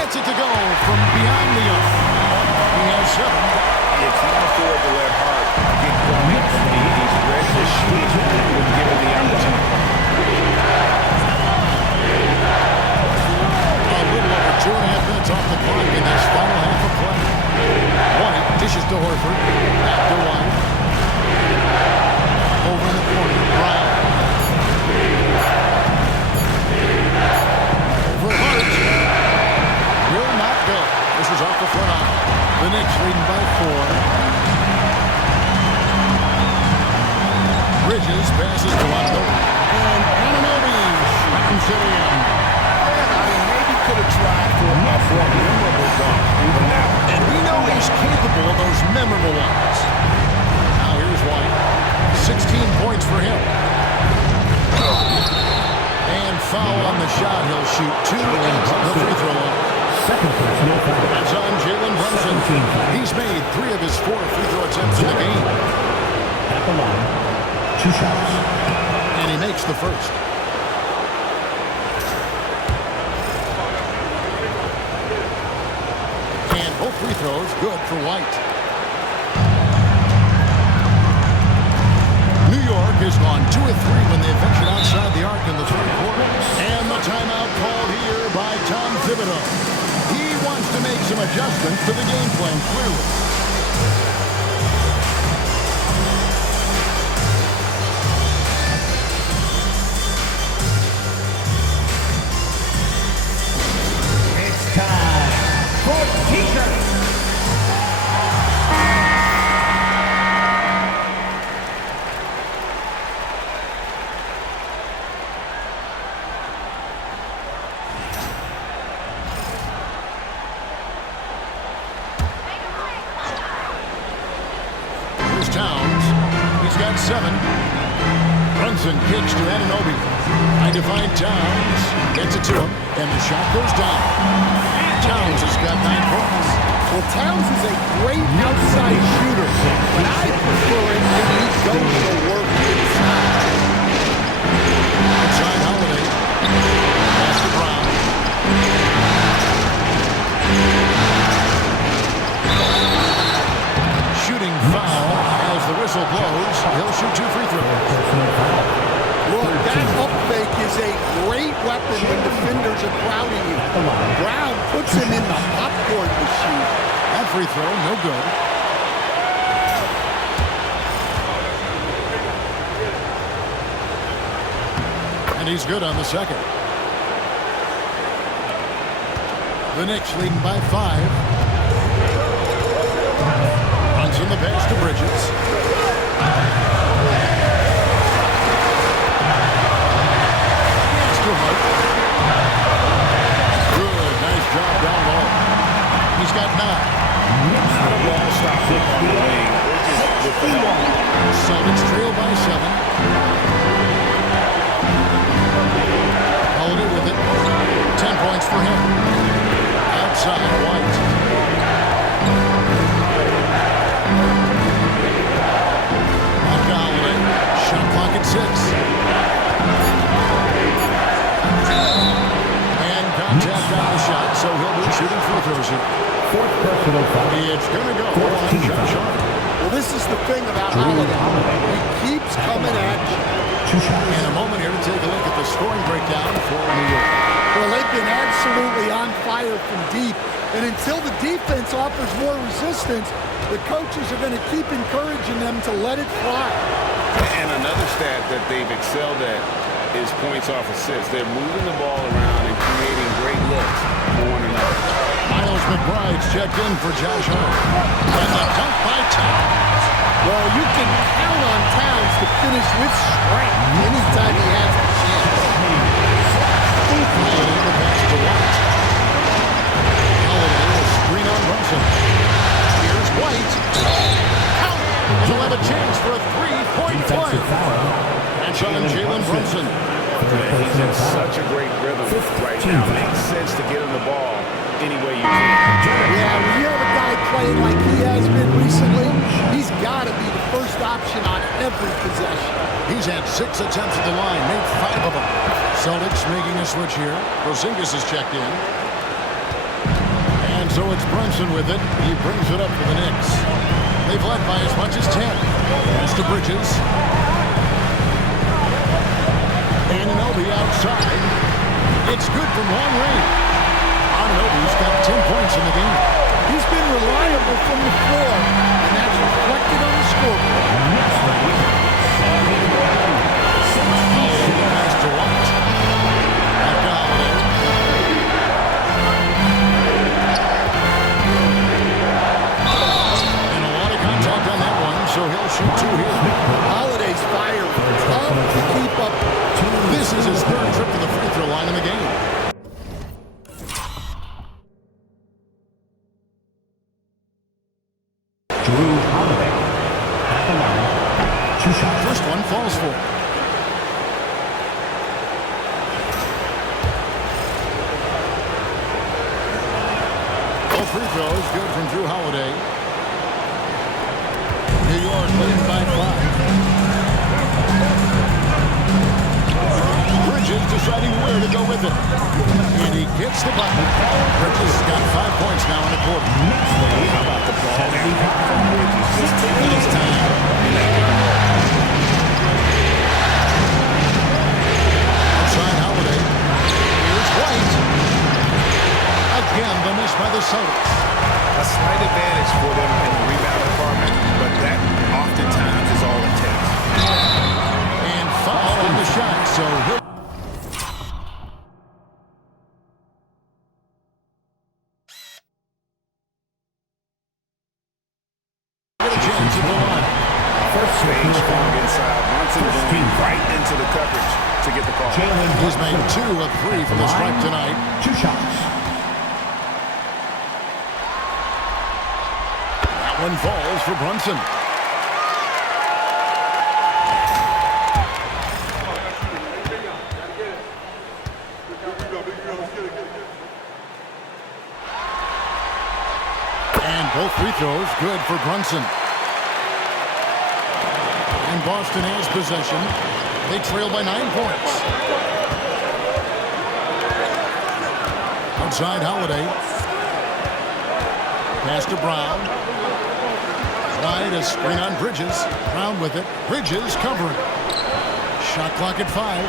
Gets it to go from beyond the arc. He has 7. You can't afford to let Hart get going. He's ready to shoot when given the opportunity. A little over 2.5 minutes off the clock in this final half of play. White dishes to Horford. Back to White. Over in the corner. Brown. Over Hart. Will not go. This is off the front eye. The Knicks leading by 4. Bridges passes to Anunoby. And Anunoby slams it in. Maybe could have tried for a more memorable dunk than that. And we know he's capable of those memorable ones. Now here's White. 16 points for him. And foul on the shot. He'll shoot 2 from the free throw line. That's on Jalen Brunson. He's made 3 of his 4 free throw attempts in the game. At the line, 2 shots. And he makes the first. And both free throws good for White. New York has gone 2 of 3 when they ventured outside the arc in the third quarter. And the timeout called here by Tom Thibodeau. He wants to make some adjustments to the game plan, clearly. It's time for T-shirts. Towns. He's got 7. Brunson kicks to Anunoby. I define Towns. Gets it to him. And the shot goes down. Towns has got 9 points. Well, Towns is a great outside shooter, but I prefer it when he goes to work inside. Outside Holiday. Pass to Brown. Shooting foul. As the whistle blows, he'll shoot 2 free throws. Look, that up fake is a great weapon when defenders are crowding you. Brown puts him in the popcorn machine. That free throw, no good. And he's good on the second. The Knicks leading by 5. In the pass to Bridges. Still Hart. Good, nice job down low. He's got 9. Ball stop on the wing. With the Celtics trail by 7. Holiday with it. 10 points for him. Outside White. Shot clock at 6. And contact on the shot, so he'll be shooting free throws here. Fourth personal foul. It's going to go on Josh Hart. Well, this is the thing about Holiday. He keeps coming at you. 2 shots. In a moment here to take a look at the scoring breakdown for New York. Well, they've been absolutely on fire from deep. And until the defense offers more resistance, the coaches are going to keep encouraging them to let it fly. And another stat that they've excelled at is points off assists. They're moving the ball around and creating great looks for one another. Miles McBride's checked in for Josh Hart. And the dunk by Towns. Well, you can count on Towns to finish with strength anytime he has a chance. Holiday the pass to White. Holiday will screen on Brunson. Here's White. Count. He'll have a chance for a 3-point Man, he's in such a great rhythm right now. Makes sense to get him the ball any way you can. Yeah, when you have a guy playing like he has been recently, he's got to be the first option on every possession. He's had 6 attempts at the line, made 5 of them. Celtics making a switch here. Porzingis is checked in. And so it's Brunson with it. He brings it up for the Knicks. They've led by as much as 10. Pass to Bridges. Anunoby outside. It's good from long range. Anunoby's got 10 points in the game. He's been reliable from the floor, and that's reflected on the scoreboard. Pass to White. Back to Holiday. And a lot of contact on that one, so he'll shoot 2 here. Holiday's fire. Tough to keep up. This is his 3rd trip to the free throw line in the game. Drew Holiday. At the line. 2 shots. First one falls for. All free throws good from Drew Holiday. New York leading by 5. Bridges deciding where to go with it. And he gets the button. Bridges has got 5 points now in the quarter. How about the ball now from Bridges? Just taking his time. Outside Holiday. Here's White. Again, the miss by the Celtics. A slight advantage for them in the rebound department, but that oftentimes is all it takes. And foul on the shot, so he'll get a chance at the line. First stage going inside. Brunson going right into the coverage to get the call. He's made 2 of 3 from the stripe tonight. 2 shots. That one falls for Brunson. And both free throws good for Brunson. And Boston has possession. They trail by 9 points. Outside Holiday. Pass to Brown. Wide, a screen on Bridges. Brown with it. Bridges covering. Shot clock at 5.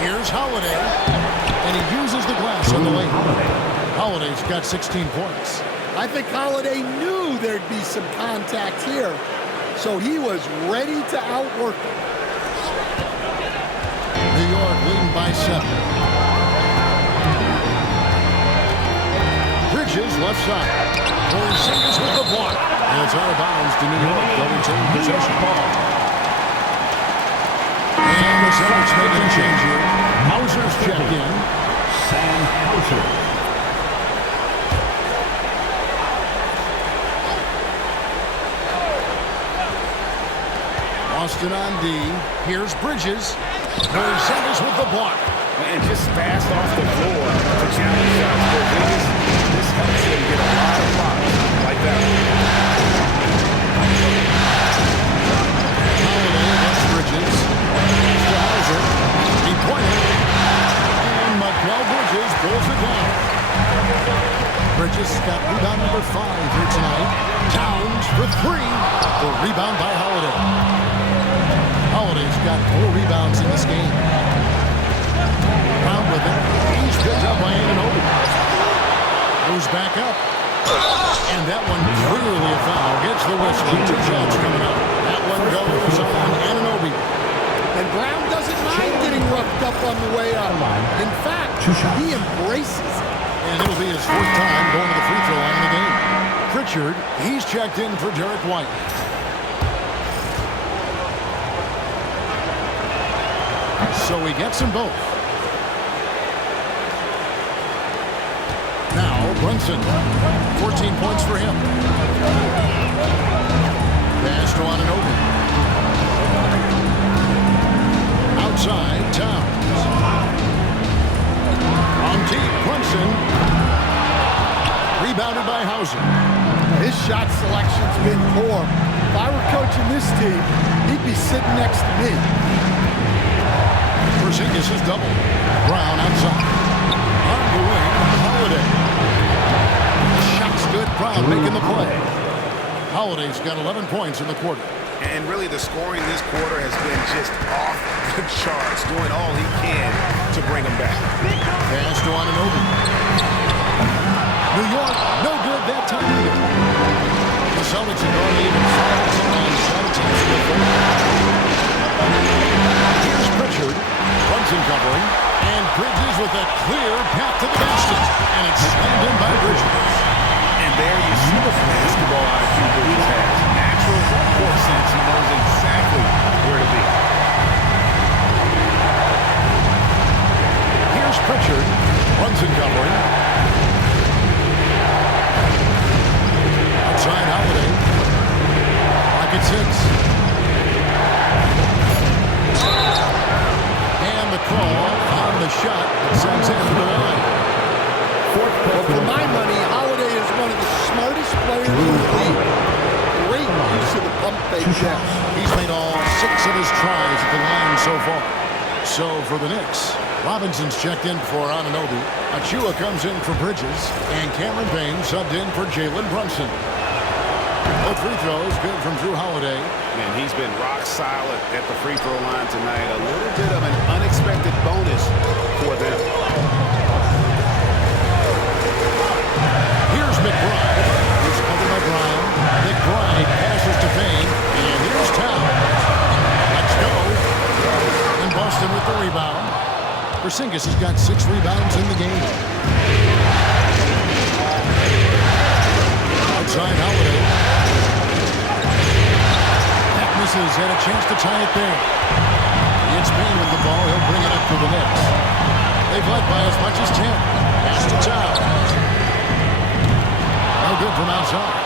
Here's Holiday. And he uses the glass on the lane. Holiday's got 16 points. I think Holiday knew there'd be some contact here, so he was ready to outwork him. New York leading by 7. Bridges left side. Porzingis with the block. And it's out of bounds to New York. They'll retain possession. And the Celtics making a change here. Hauser's checked in. Sam Hauser. Austin on D. Here's Bridges. Porzingis with the block. And just fast off the floor to challenge shots. Porzingis, this helps him get a lot of blocks like that. Holiday against Bridges. To Hauser. He pointed. And Mikal Bridges pulls it down. Bridges got rebound number 5 here tonight. Towns for 3. The rebound by Holiday. Holiday's got 4 rebounds in this game. Brown with it. He's picked up by Anunoby. Goes back up. And that one clearly a foul. Gets the whistle. 2 shots coming up. That one goes on Anunoby. And Brown doesn't mind getting roughed up on the way up. In fact, he embraces it. And it'll be his 4th time going to the free throw line in the game. Pritchard, he's checked in for Derek White. So he gets them both. Now Brunson, 14 points for him. Pass to Anunoby. Outside. core. If I were coaching this team, he'd be sitting next to me. Porzingis is double. Brown outside. On the wing, Holiday. The shot's good. Brown making the play. Holiday's got 11 points in the quarter. And really the scoring this quarter has been just off the charts, doing all he can to bring them back. Pass to Anunoby. New York, no good that time either. The Celtics have already even fouled on shot attempts in the third. Here's Pritchard. Brunson covering. And Bridges with a clear path to the basket. And it's slammed in by Bridges. And there you see the basketball IQ Bridges has. Natural front-court sense. He knows exactly where to be. Here's Pritchard. Brunson covering. Outside Holiday. Rocket 6. And the call on the shot that sends him to the line. Well, for my money, Holiday is one of the smartest players in the league. Great use of the pump fake shot. He's made all 6 of his tries at the line so far. So for the Knicks, Robinson's checked in for Anunoby. Achua comes in for Bridges. And Cameron Payne subbed in for Jalen Brunson. Both free throws good from Drew Holiday. And he's been rock solid at the free throw line tonight. A little bit of an unexpected bonus for them. Here's McBride. He's covered by Brown. McBride passes to Payne. And here's Towns. Let's go. And Boston with the rebound. Porzingis has got 6 rebounds in the game. Outside Holiday. That misses. Had a chance to tie it there. It's Payne with the ball. He'll bring it up to the Knicks. They've led by as much as 10. Pass to Towns. No good from outside.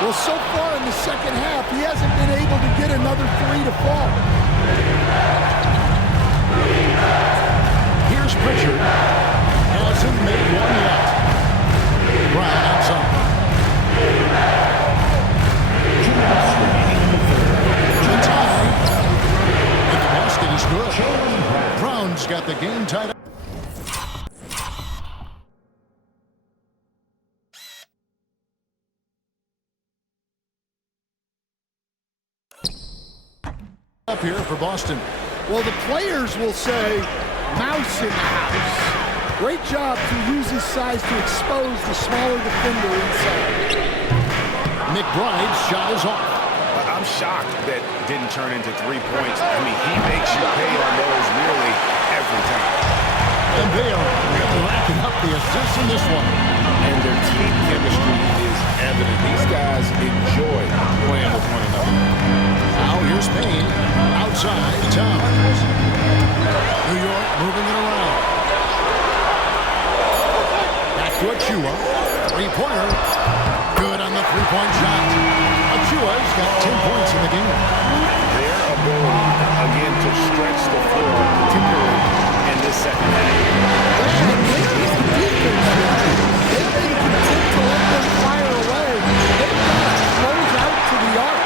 Well, so far in the second half, he hasn't been able to get another 3 to fall. Here's Pritchard. Hasn't made one yet. Brown outside. The tie. And the basket is good. Brown's got the game tied up. Up here for Boston. Well, the players will say, mouse in the house. Great job to use his size to expose the smaller defender inside. McBride's shot is off. I'm shocked that didn't turn into 3 points. I mean, he makes you pay on those nearly every time. And they are really racking up the assists in this one. And their team chemistry is evident. These guys enjoy playing with one another. Now here's Payne. Outside Towns. New York moving it around. Back to Achua. 3-pointer. Good on the 3-point shot. Achua's got 10 points in the game. Their ability, again, to stretch the floor, particularly in this second half. They've been content to let them fire away. They've got to close out to the arc.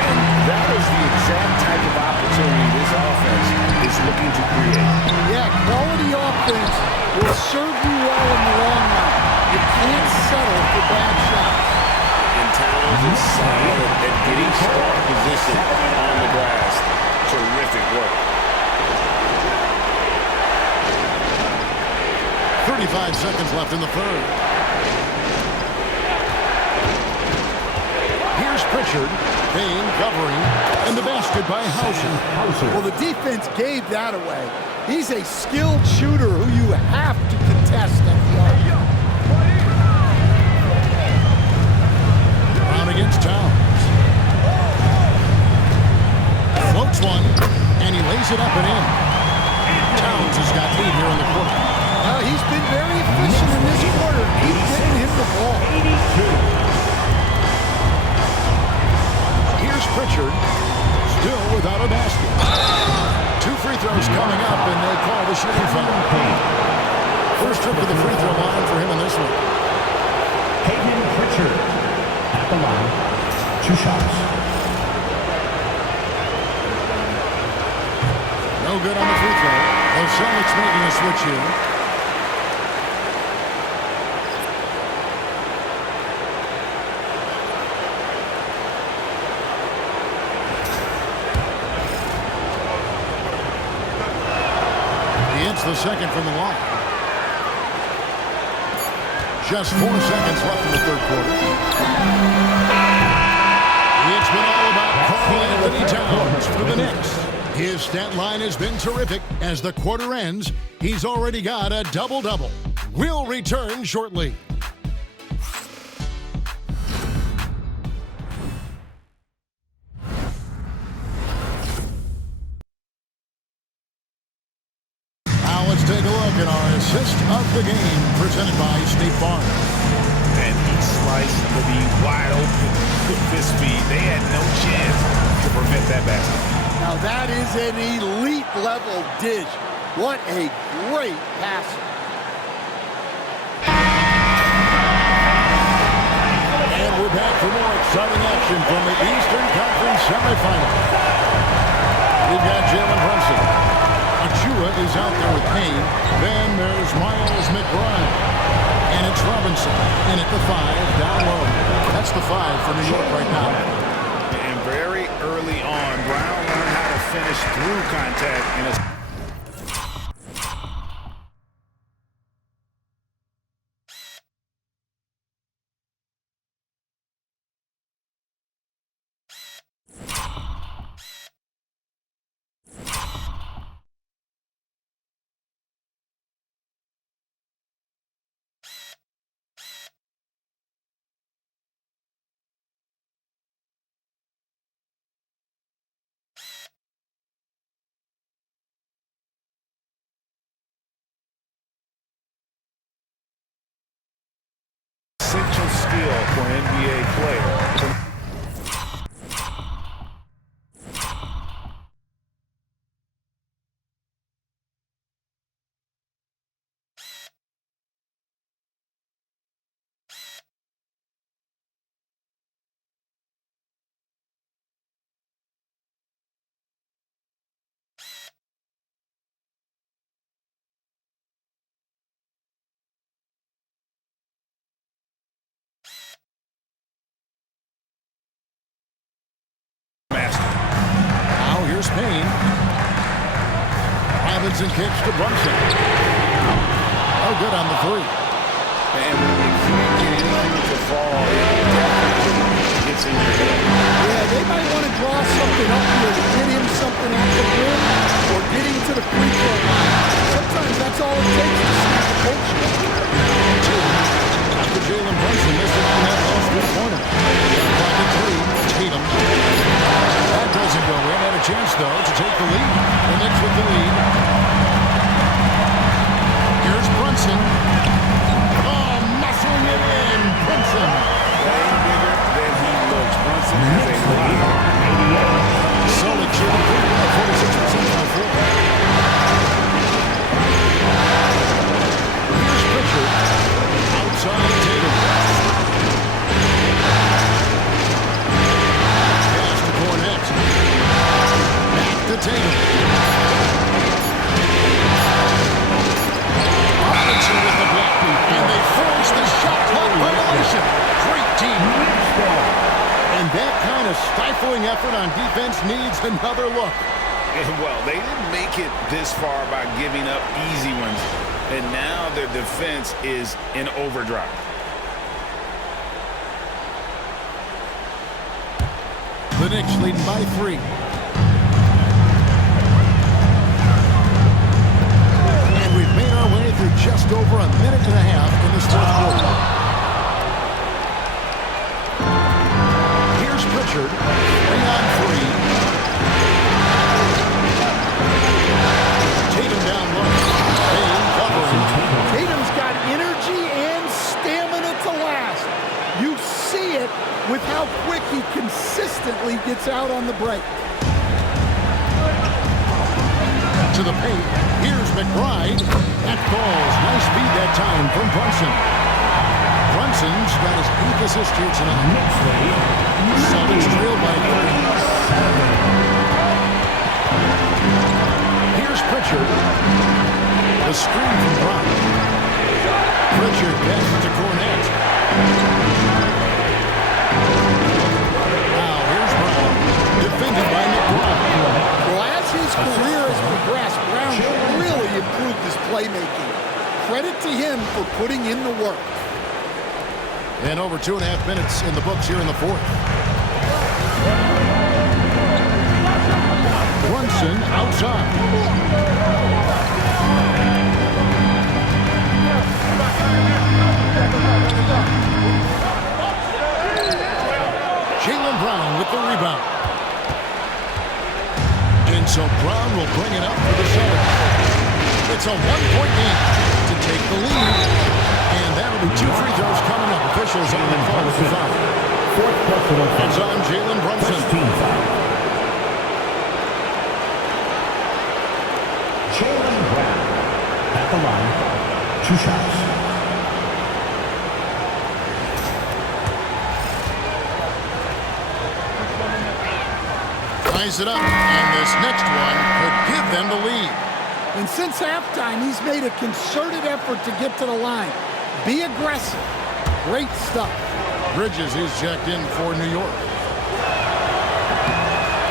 And that is the exact type of opportunity this offense is looking to create. Yeah, quality offense will serve you well in the long run. You can't settle for bad shots. And Towns is solid at getting strong position on the glass. Terrific work. 35 seconds left in the third. Here's Pritchard. Payne covering. And the basket by Hauser. Well, the defense gave that away. He's a skilled shooter who you have to contest at the arc. Brown against Towns. Floats one. And he lays it up and in. Towns has got 8 here in the quarter. He's been very efficient in this quarter. Keep getting him the ball. Here's Pritchard. Still without a basket. 2 free throws coming up, and they call the shooting foul. First trip to the free throw line for him in this one. Payton Pritchard at the line. 2 shots. No good on the free throw. The Celtics making a switch here. He hits the second from the line. Just 4 seconds left in the third quarter. It's been all about Karl Anthony Towns for the Knicks. His stat line has been terrific. As the quarter ends, he's already got a double-double. We'll return shortly. Now let's take a look at our assist of the game presented by State Farm. And he sliced the D wide open with this speed. They had no chance to prevent that basket. Now that is an elite level dish. What a great pass. And we're back for more exciting action from the Eastern Conference semifinal. We've got Jalen Brunson. Achua is out there with pain. Then there's Miles McBride. And it's Robinson. And at the 5, down low. That's the 5 for New York right now. And very early on, Brown learned how to finish through contact in a essential skill for an NBA player. Now here's Payne. Robinson kicks to Brunson. Oh, good on the 3. And when you can't get anything to fall, it definitely gets in your head. Yeah, they might want to draw something up here to get him something at the rim or get him to the free throw line. Sometimes that's all it takes to snap a coach. After Jalen Brunson missed it on that last three-pointer. Pocket 3, Tatum. That doesn't go in. Had a chance, though, to take the lead. The Knicks with the lead. Here's Brunson. Oh, muscling it in. Brunson. Playing bigger than he looks. Brunson is a leader. Solid shooting. 46% from the floor. Here's Pritchard. Outside Tatum. Pass to Cornette. Back to Tatum. Robinson with the block boot. And they force the shot clock violation. Great team. And that kind of stifling effort on defense needs another look. Well, they didn't make it this far by giving up easy ones. And now their defense is in overdrive. The Knicks leading by 3. And we've made our way through just over a minute and a half in this fourth quarter. Here's Pritchard. 3-on-3. Tatum down low. Payne covering. Tatum's got energy and stamina to last. You see it with how quick he consistently gets out on the break. To the paint. Here's McBride. That falls. Nice feed that time from Brunson. Brunson's got his 8th assist here tonight. Celtics trail by 3. Here's Pritchard. The screen from Brown. Pritchard passes to Cornette. Now here's Brown. Defended by McBrown. Well, as his career has progressed, Brown really improved his playmaking. Credit to him for putting in the work. And over 2.5 minutes in the books here in the 4th. Brunson outside. Jaylen Brown with the rebound. And so Brown will bring it up for the Celtics. It's a 1-point game to take the lead. And that'll be 2 free throws coming up. Officials on the call with the foul. It's on Jalen Brunson. Jaylen Brown at the line. 2 shots. Ties it up, and this next one could give them the lead. And since halftime, he's made a concerted effort to get to the line. Be aggressive. Great stuff. Bridges is checked in for New York.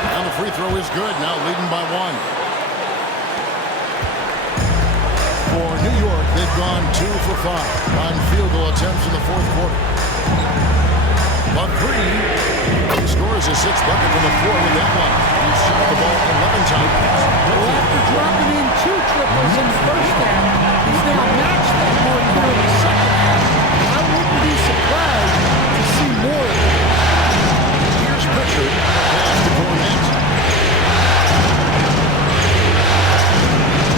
And the free throw is good, now leading by 1. For New York, they've gone 2 for 5 on field goal attempts in the 4th quarter. But 3, he scores a 6th bucket from the floor with that one. He shot the ball 11 times. Well, after dropping in 2 triples in the first half, he's now matched that mark here in the second half. I wouldn't be surprised to see more of it. Here's Pritchard. Pass to Cornette.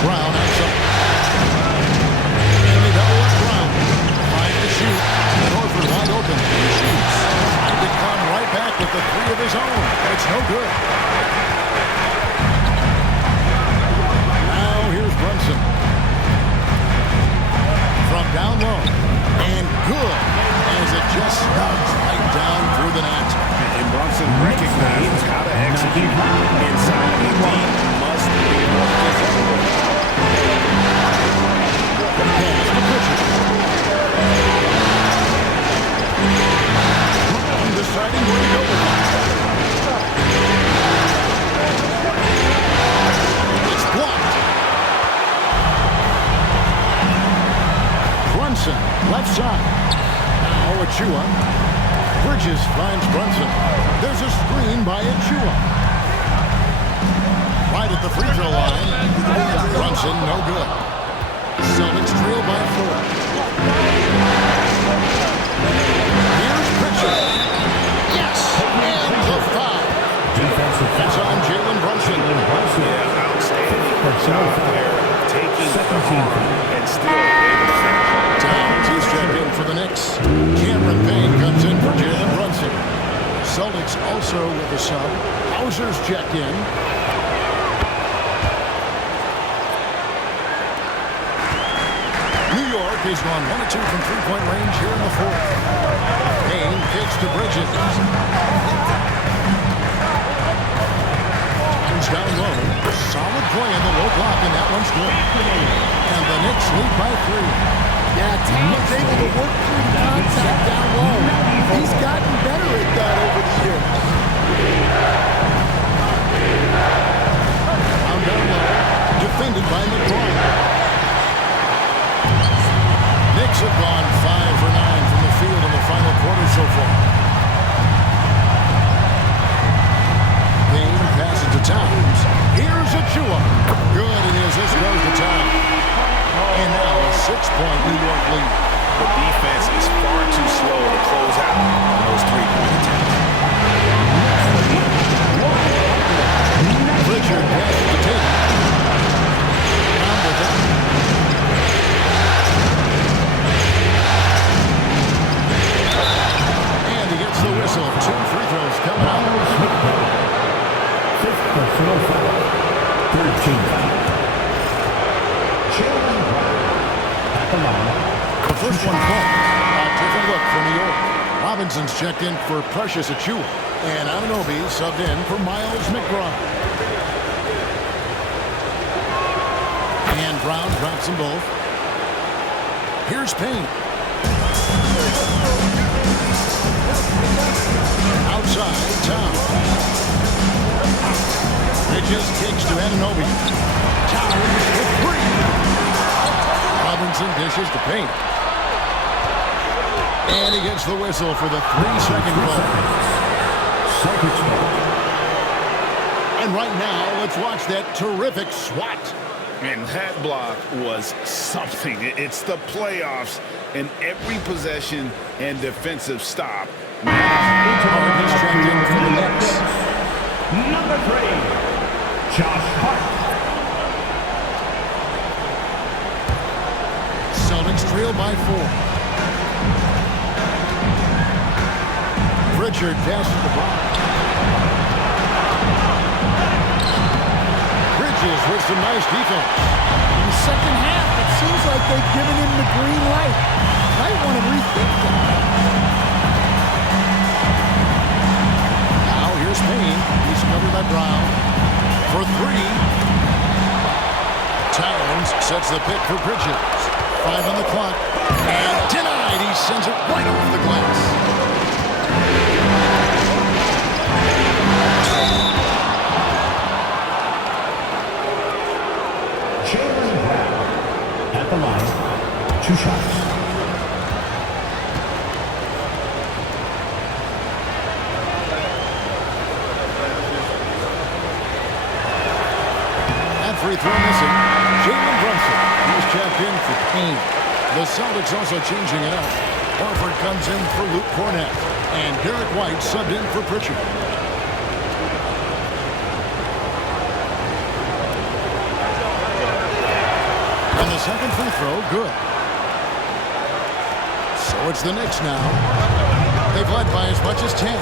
Brown outside. And they double up Brown. 5 to shoot. And Horford wide open. He shoots. Trying to come right back with the 3 of his own. It's no good. Now here's Brunson. From down low. And good. As it just snugs right down through the net. And Brunson recognizes how to execute inside the deep. Must be more physical. Pass to Pritchard. Brown deciding where to go with it. It's blocked. Brunson, left side. Now Achua. Bridges finds Brunson. There's a screen by Achua. Right at the free throw line. Brunson, no good. Celtics trail by 4. Here's Pritchard. Yes! And the foul. It's on Jalen Brunson. Yeah, outstanding job there, taking the harm and still able to finish. Towns is checked in for the Knicks. Cameron Payne comes in for Jalen Brunson. Celtics also with a sub. Hauser's checked in. New York has gone 1 of 2 from 3-point range here in the 4th. Payne kicks to Bridges. Times down low. Solid play in the low block, and that one's good. And the Knicks lead by 3. Yeah, Towns able to work through the contact down low. He's gotten better at that over the years. Down low. Defended by McBrown. Knicks have gone 5 for 9 from the field in the final quarter so far. Payne passes to Towns. Here's Achua. Good, it is. This goes to Towns. And now a 6-point New York lead. The defense is far too slow to close out on those 3-point attempts. Pritchard passes to Tatum. Down with it. And he gets the whistle. 2 free throws coming out. 5th personal foul. 13th foul. Jaylen Brown at the line. The first one called. different look for New York. Robinson's checked in for Precious Achiuwa. And Anunoby subbed in for Miles McBride. And Brown drops them both. Here's Payne. Outside, Towns. Bridges kicks to Anunoby. Towns with three. Robinson dishes to Payne. And he gets the whistle for the 3-second goal. And right now, let's watch that terrific swat. And that block was something. It's the playoffs, and every possession and defensive stop. Harden's checked in for the Knicks. Number 3, Josh Hart. Celtics trail by 4. Pritchard passes the ball. Bridges with some nice defense. In the second half, it seems like they've given him the green light. Might want to rethink that. Now here's Payne. He's covered by Brown. For 3. Towns sets the pick for Bridges. 5 on the clock. And denied. He sends it right off the glass. Jaylen Brown at the line. 2 shots. That free throw missing. Jalen Brunson. He's checked in for Payne. The Celtics also changing it up. Horford comes in for Luke Cornett. And Derek White subbed in for Pritchard. And the second free throw, good. So it's the Knicks now. They've led by as much as 10. And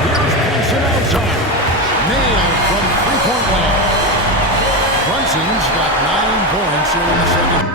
here's Brunson outside. Nailed from three-point land. Brunson's got 9 points here in the second.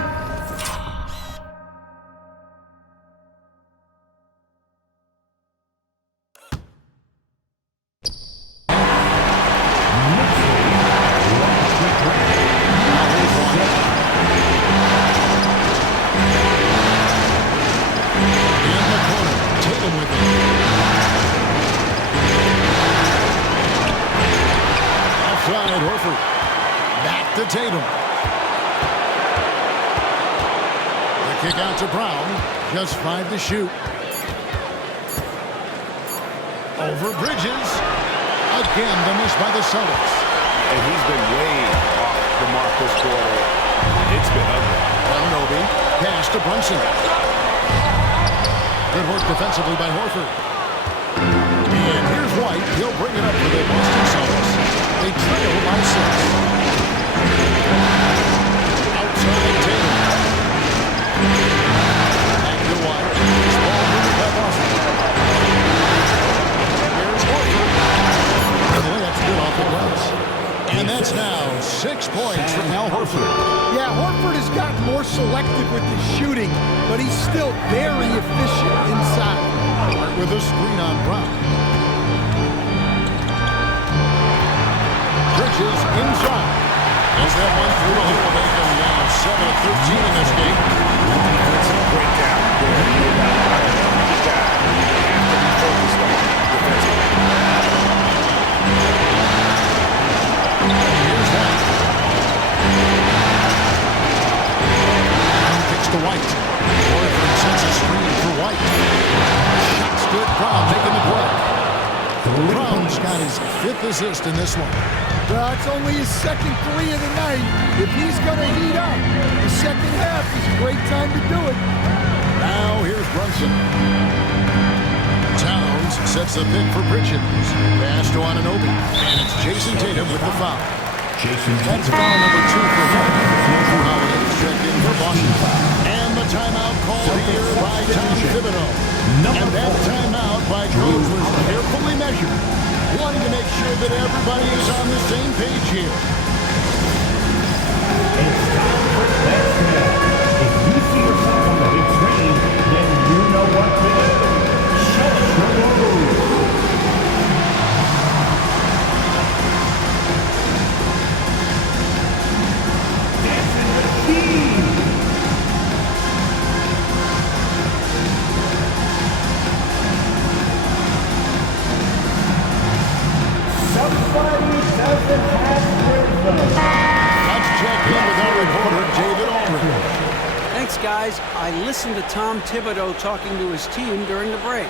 Horford. Back to Tatum. The kick out to Brown. Just 5 to shoot. Over Bridges. Again, the miss by the Celtics. And he's been way off the mark this quarter. It's been ugly. Anunoby. Pass to Brunson. Good work defensively by Horford. And here's White. He'll bring it up for the Boston Celtics. They trail by 6. Outside Tatum. Back to White. This ball moved by Boston. Here's Horford. And the layup's good off the glass. And that's now 6 points from Al Horford. Yeah, Horford has gotten more selective with his shooting, but he's still very efficient inside. Hart with a screen on Brown. Bridges inside. As that one through, he'll make them now 7-13 in this game. That's a breakdown there. No doubt about it. You got to be focused on defensively. Here's White. Kicks to White. Horford sends a screen for White. Shots good. Brown making the play. Brown's got his 5th assist in this one. Well, it's only his 2nd 3 of the night. If he's going to heat up, the second half is a great time to do it. Now here's Brunson. Towns sets the pick for Bridges. Pass to Anunoby. And it's Jason Tatum with the foul. That's foul number 2 for him. Drew Holiday checked in for Boston. And the timeout called here by Tom Thibodeau. And that timeout by Coach was carefully measured, wanting to make sure that everybody is on the same page here. It's time for basketball. guys, I listened to Tom Thibodeau talking to his team during the break.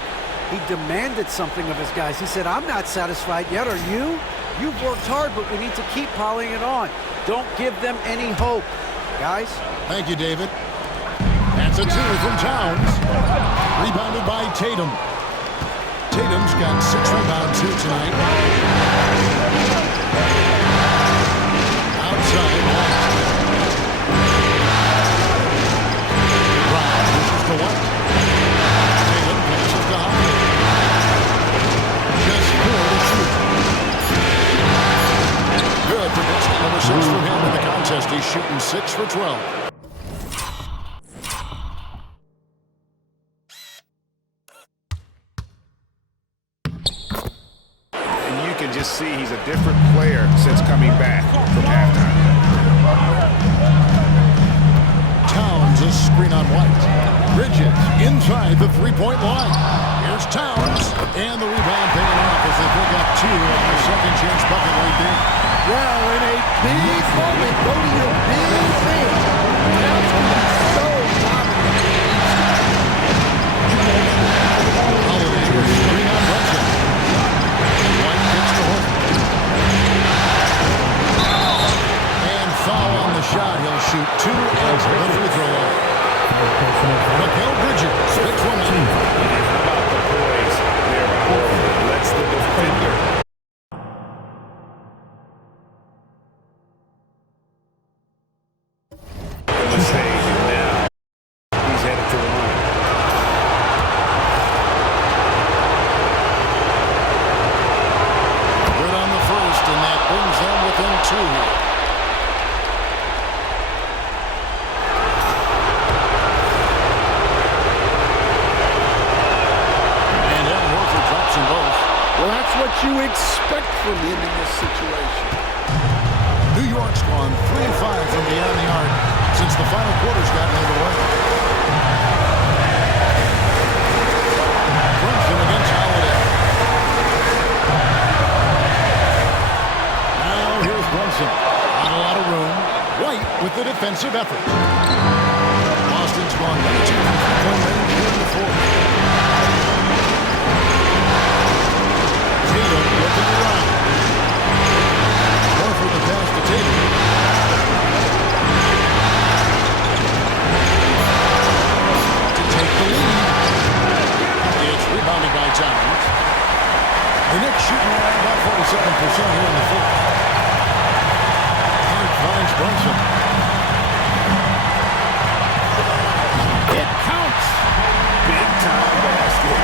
He demanded something of his guys. He said, I'm not satisfied yet. Are you? You've worked hard, but we need to keep piling it on. Don't give them any hope. Guys? Thank you, David. That's a 2 from Towns. Rebounded by Tatum. Tatum's got 6 rebounds here tonight. Outside. Brown pushes to White. Tatum passes to Holiday. Just 4 to shoot. Good for basket number 6 for him in the contest. He's shooting 6 for 12. See, he's a different player since coming back from halftime. Towns, a screen on White. Bridges inside the three-point line. Here's Towns, and the rebound paying off as they pick up 2 on the second chance bucket right there. Well, in a big moment, go to your big man. Towns can be so dominant. Holiday with screen on Brunson. Foul on the shot. He'll shoot 2 and the free throw line. Mikal Bridges picks one up. How about the poise there? Lets the defender. Mistake, and now he's headed to the line. Good on the first, and that brings them within 2. Well, that's what you expect from him in this situation. New York's gone 3-5 from beyond the arc since the final quarter's gotten underway. Brunson against Holiday. Now here's Brunson. Not a lot of room. White with the defensive effort. Boston's gone 1-2 from three-point range here in the fourth. Tatum looking around. Horford the pass to Tatum. To take the lead. It's rebounded by Towns. The Knicks shooting around about 47% here in the fourth. Hart finds Brunson. It counts. Big time basket.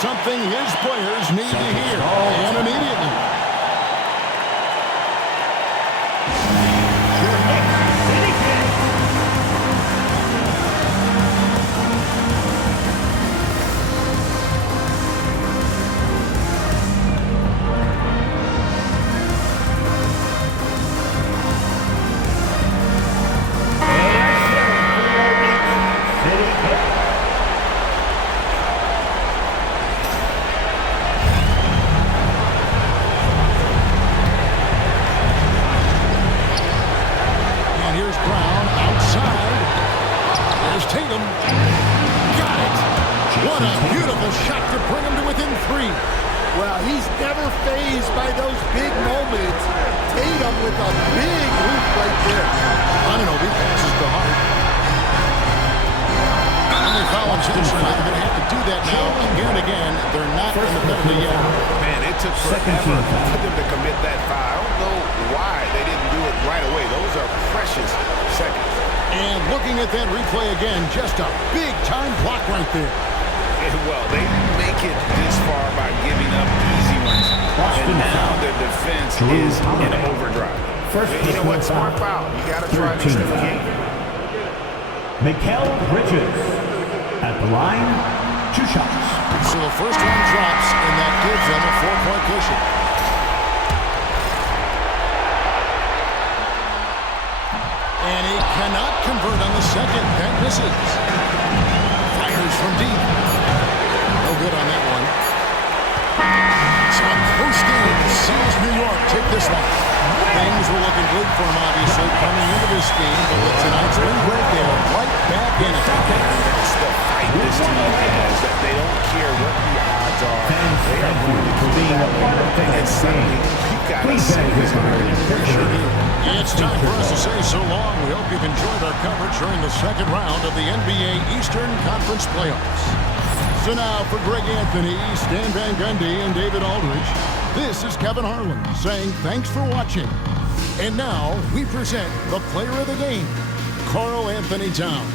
Something his players need to hear, and immediately. And they foul intentionally. They're going to have to do that now again and again. They're not in the penalty yet. Man, it took forever for them to commit that foul. I don't know why they didn't do it right away. Those are precious seconds. And looking at that replay again, just a big-time block right there. Well, they make it this far by giving up easy ones. And now their defense is in overdrive. You know what? Smart foul. You got to try this game. Mikal Bridges at the line, 2 shots. So the first one drops, and that gives them a 4-point cushion. And he cannot convert on the second. That misses. Fires from deep. No good on that one. So post-game sees New York take this one. Things were looking good for him, obviously, coming into this game. But with tonight's win break, they are right back in it. That's the fight this team has, that they don't care what the odds are. They are going to keep that one. And suddenly, you've got to say this It's time for us to say so long. We hope you've enjoyed our coverage during the second round of the NBA Eastern Conference Playoffs. So now for Greg Anthony, Stan Van Gundy, and David Aldridge, this is Kevin Harlan saying thanks for watching. And now we present the player of the game, Karl Anthony Towns.